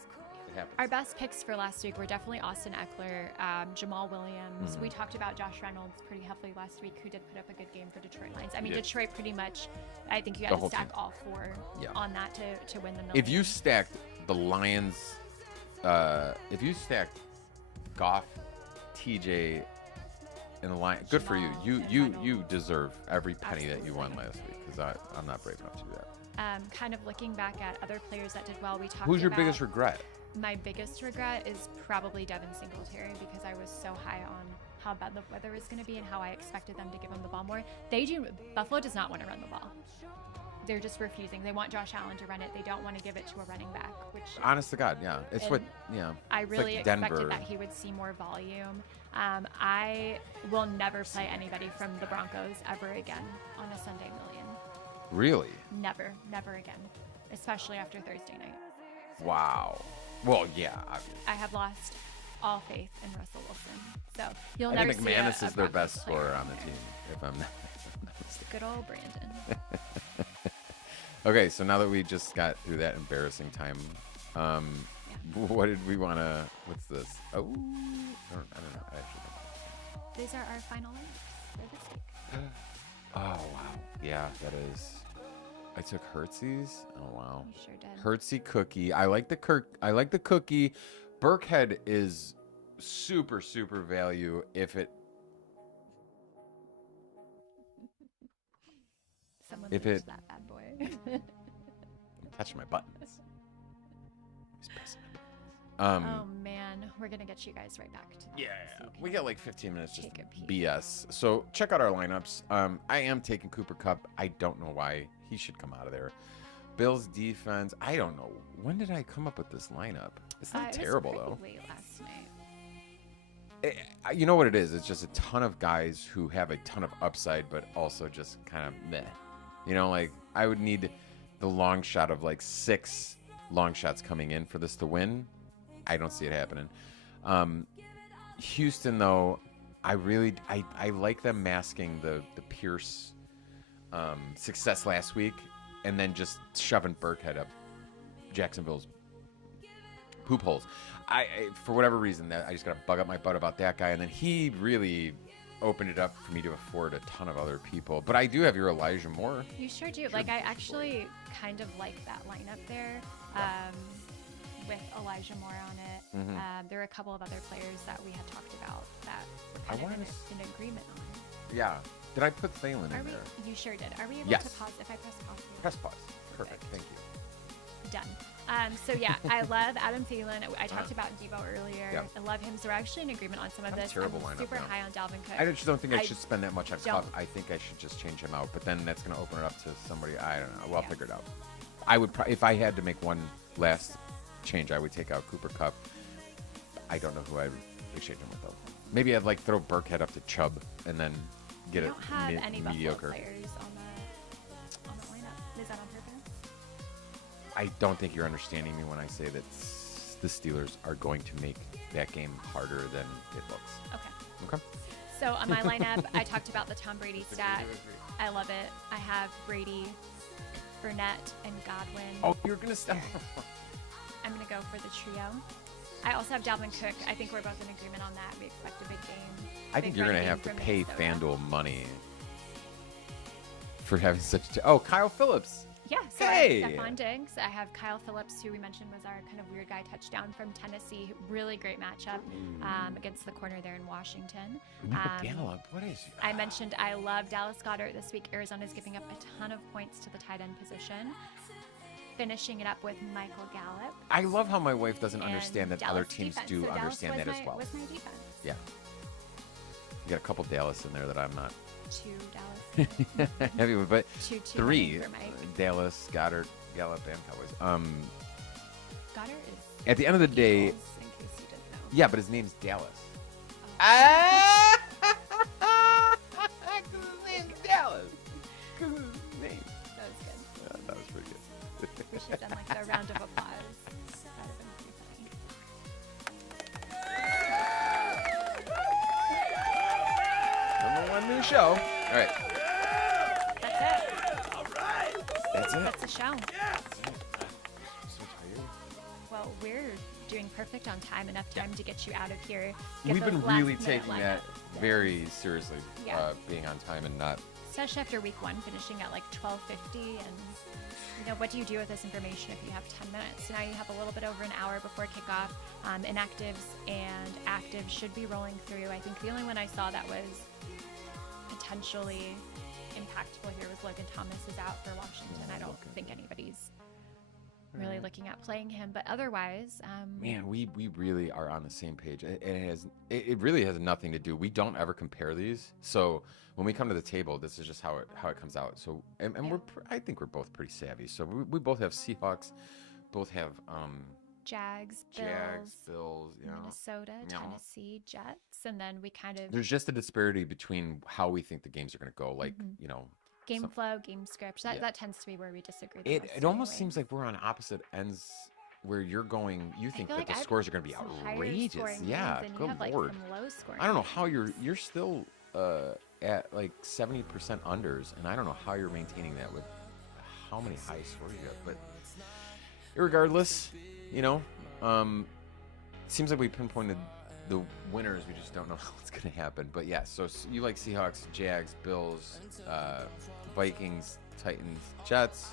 happens. Our best picks for last week were definitely Austin Eckler, Jamal Williams. We talked about Josh Reynolds pretty heavily last week, who did put up a good game for Detroit Lions. I mean, did. Detroit pretty much, I think you The had to whole stack team. all 4 Yeah. on that to win the million. If you stacked the Lions, if you stacked Goff, TJ, and the Lions, good for you. Jamal and You Reynolds. deserve every penny that you won Absolutely. last week because I'm not brave enough to do that. kind of looking back at other players that did well, we talked Who's your about biggest regret? My biggest regret is probably Devin Singletary because I was so high on how bad the weather was going to be and how I expected them to give him the ball more. Buffalo does not want to run the ball. They're just refusing. They want Josh Allen to run it. They don't want to give it to a running back, which Honest to God, yeah. I really like expected Denver. that he would see more volume. I will never play anybody from the Broncos ever again on a Sunday Million. Really? Never again, especially after Thursday night. Wow. Well, yeah, obviously. I have lost all faith in Russell Wilson. So you'll I never think see McManus a is their Broncos best player scorer on the there. team, if I'm not mistaken. Good old Brandon. Okay, so now that we just got through that embarrassing time, what did we want to? What's this? Oh, I don't know. I actually don't know. These are our final lineups for this week. Oh wow, yeah, that is. I took Hertzie's. Oh wow. You sure did. Hertzie cookie. I like the cookie. Burkhead is super value if it Someone if licked it- that bad boy. touch my buttons. He's pressing my buttons. Oh man, we're gonna get you guys right back to that. Yeah, so you we can got like 15 minutes just take a peek. BS. So check out our lineups. I am taking Cooper Kupp. I don't know why he should come out of there. Bills defense. I don't know. When did I come up with this lineup? It's not terrible it was though. pretty late last night. You know what it is? It's just a ton of guys who have a ton of upside, but also just kind of meh. You know, like I would need the long shot of like 6 long shots coming in for this to win. I don't see it happening. Houston, though, I like them masking the Pierce success last week and then just shoving Burkhead up Jacksonville's poop holes. I for whatever reason, that I just got to bug up my butt about that guy, and then he really opened it up for me to afford a ton of other people. But I do have your Elijah Moore. You sure do. Like, I actually kind of like that lineup there, with Elijah Moore on it. Mm-hmm. There were a couple of other players that we had talked about that we're kind of in agreement on. Yeah. Did I put Thielen in Are we? there? You sure did. Are we able Yes. to pause? If I press pause. Press pause. Perfect. Thank you. Done. So yeah, I love Adam Thielen. I talked about Debo earlier. Yeah. I love him. So we're actually in agreement on some of I'm this. terrible I'm lineup super now. high on Dalvin Cook. I just don't think I I should spend that much on don't. Cup. I think I should just change him out. But then that's going to open it up to somebody. I don't know. We'll Yeah. figure it out. I would if I had to make one last change, I would take out Cooper Kupp. I don't know who I'd exchange him with though. Maybe I'd like throw Burkhead up to Chubb and then get We it don't have any mediocre. Buffalo players on the lineup. Is that on purpose? I don't think you're understanding me when I say that the Steelers are going to make that game harder than it looks. Okay. Okay. So on my lineup, I talked about the Tom Brady stat. I love it. I have Brady, Burnett, and Godwin. Oh, you're gonna stop. I'm going to go for the trio. I also have Dalvin Cook. I think we're both in agreement on that. We expect a big game. I think Big you're run gonna game have to from pay Minnesota. FanDuel money for having such. Kyle Phillips. Yeah, so Hey! I have Stephon Diggs. I have Kyle Phillips, who we mentioned was our kind of weird guy touchdown from Tennessee. Really great matchup against the corner there in Washington. Gallup. What is? I mentioned I love Dallas Goedert this week. Arizona's giving up a ton of points to the tight end position. Finishing it up with Michael Gallup. I love how my wife doesn't and understand that Dallas other teams defense. do So Dallas understand was that as my- well. Was my defense. Yeah. You got a couple Dallas in there that I'm not 2 Dallas. heavy with, but 2 3 for Mike. Dallas, Goddard, Gallup, and Cowboys. Goddard is At the end of the day, Eagles, in case you didn't know. yeah, but his name's Dallas. Oh. Because his name's Dallas. Because his name. That was good. That was pretty good. We should have done like the round of applause. That would have been pretty Number 1 new show. All right. funny. That's it. That's it. That's the show. I'm so tired. Well, we're doing perfect on time. Enough time to get you out of here. Get We've those been last really minute taking that lineups. very seriously, Yeah. being on time and not. Especially after week 1, finishing at like 12:50, and what do you do with this information if you have 10 minutes? So now you have a little bit over an hour before kickoff. Inactives and actives should be rolling through. I think the only one I saw that was potentially impactful here was Logan Thomas is out for Washington. I don't think anybody's really looking looking at playing him. But otherwise, Man, we really are on the same page. It really has nothing to do. We don't ever compare these. So when we come to the table, this is just how it comes out. So and I think we're both pretty savvy. So we both have Seahawks, both have Jags, Bills, Minnesota, Tennessee, Jets, and then we kind of there's just a disparity between how we think the games are going to go. Like game flow, game script. That tends to be where we disagree. It almost seems like we're on opposite ends. Where you think that the scores are going to be outrageous. Yeah, good lord. I don't know how you're still at like 70% unders, and I don't know how you're maintaining that with how many high scores you have. But irregardless, seems like we pinpointed the winners. We just don't know what's going to happen. But yeah, so you like Seahawks, Jags, Bills, Vikings, Titans, Jets.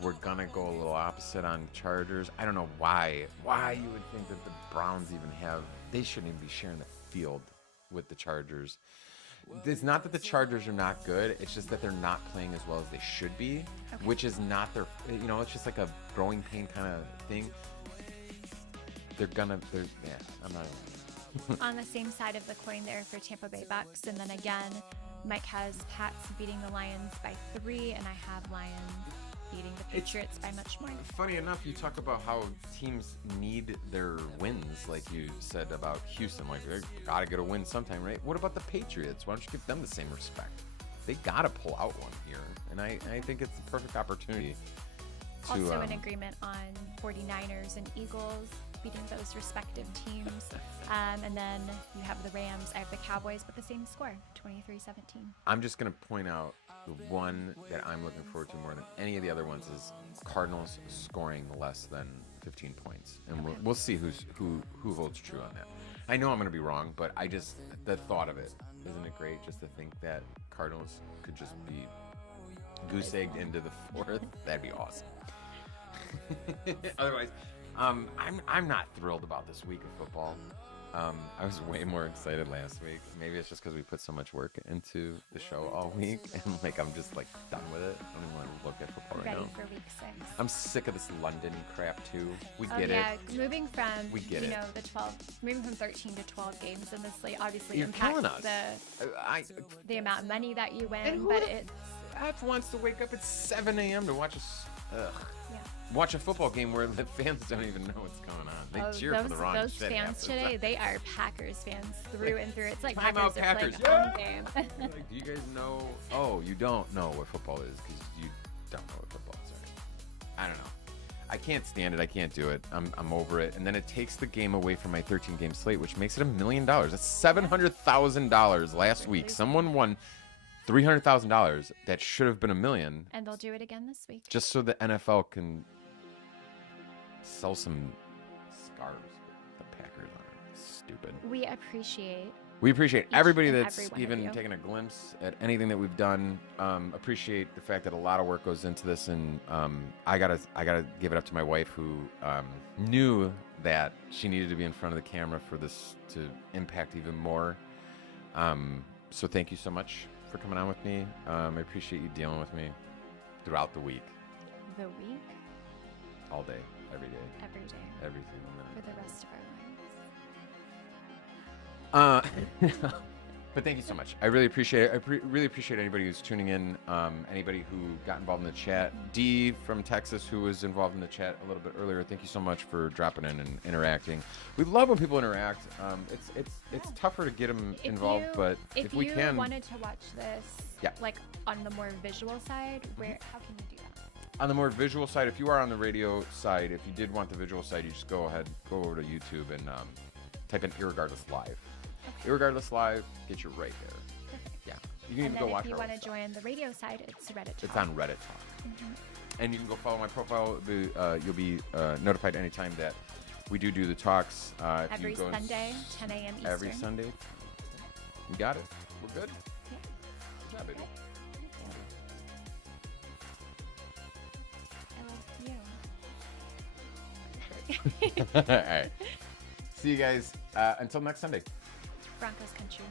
We're gonna go a little opposite on Chargers. I don't know why you would think that the Browns even have. They shouldn't even be sharing the field with the Chargers. It's not that the Chargers are not good. It's just that they're not playing as well as they should be, which is not their. It's just like a growing pain kind of thing. I'm not. Even on the same side of the coin there for Tampa Bay Bucks, and then again, Mike has Pats beating the Lions by 3, and I have Lions beating the Patriots by much more. Funny enough, you talk about how teams need their wins, like you said about Houston. Like, they got to get a win sometime, right? What about the Patriots? Why don't you give them the same respect? They got to pull out one here, and I think it's the perfect opportunity to... Also in agreement on 49ers and Eagles beating those respective teams. And then you have the Rams. I have the Cowboys with the same score, 23-17. I'm just going to point out the one that I'm looking forward to more than any of the other ones is Cardinals scoring less than 15 points. And we'll see who holds true on that. I know I'm going to be wrong, but the thought of it, isn't it great just to think that Cardinals could just be goose-egged into the 4th? That'd be awesome. Otherwise, I'm not thrilled about this week of football. I was way more excited last week. Maybe it's just because we put so much work into the show all week, and I'm just done with it. I don't even want to look at football right now. Ready for week 6. I'm sick of this London crap too. We get it. Yeah, moving from moving from 13 to 12 games in the slate obviously impacts the amount of money that you win. But it's F wants to wake up at 7 a.m. to watch watch a football game where the fans don't even know what's going on. They cheer for the wrong those shit. Those fans today, they are Packers fans through and through. It's like Packers are playing home game. Do you guys know? Oh, you don't know what football is because you don't know what football is. Right? I don't know. I can't stand it. I can't do it. I'm over it. And then it takes the game away from my 13-game slate, which makes it $1 million. That's $700,000 last week. Someone won $300,000 that should have been $1 million. And they'll do it again this week. Just so the NFL can sell some scarves. The Packers are stupid. We appreciate everybody that's even taken a glimpse at anything that we've done. Appreciate the fact that a lot of work goes into this, and I gotta give it up to my wife who knew that she needed to be in front of the camera for this to impact even more. So thank you so much for coming on with me. I appreciate you dealing with me throughout the week. The week? All day, every day. Every day. Every single minute. For the rest of our lives. But thank you so much. I really appreciate it. I really appreciate anybody who's tuning in, anybody who got involved in the chat. Dee from Texas, who was involved in the chat a little bit earlier. Thank you so much for dropping in and interacting. We love when people interact. It's tougher to get them involved, but if we can. If you wanted to watch this, on the more visual side, how can you do that? On the more visual side, if you are on the radio side, if you did want the visual side, you just go over to YouTube and type in Irregardless Live. Okay. Irregardless Live, get you right there. Perfect. Yeah. You can even go watch it. If you want to join the radio side, it's Reddit Talk. It's on Reddit Talk. Mm-hmm. And you can go follow my profile. You'll be notified anytime that we do the talks. Every Sunday, 10 a.m. Eastern. Every Sunday. You got it. We're good? Yeah. Good job, baby. All right. See you guys until next Sunday. Broncos country.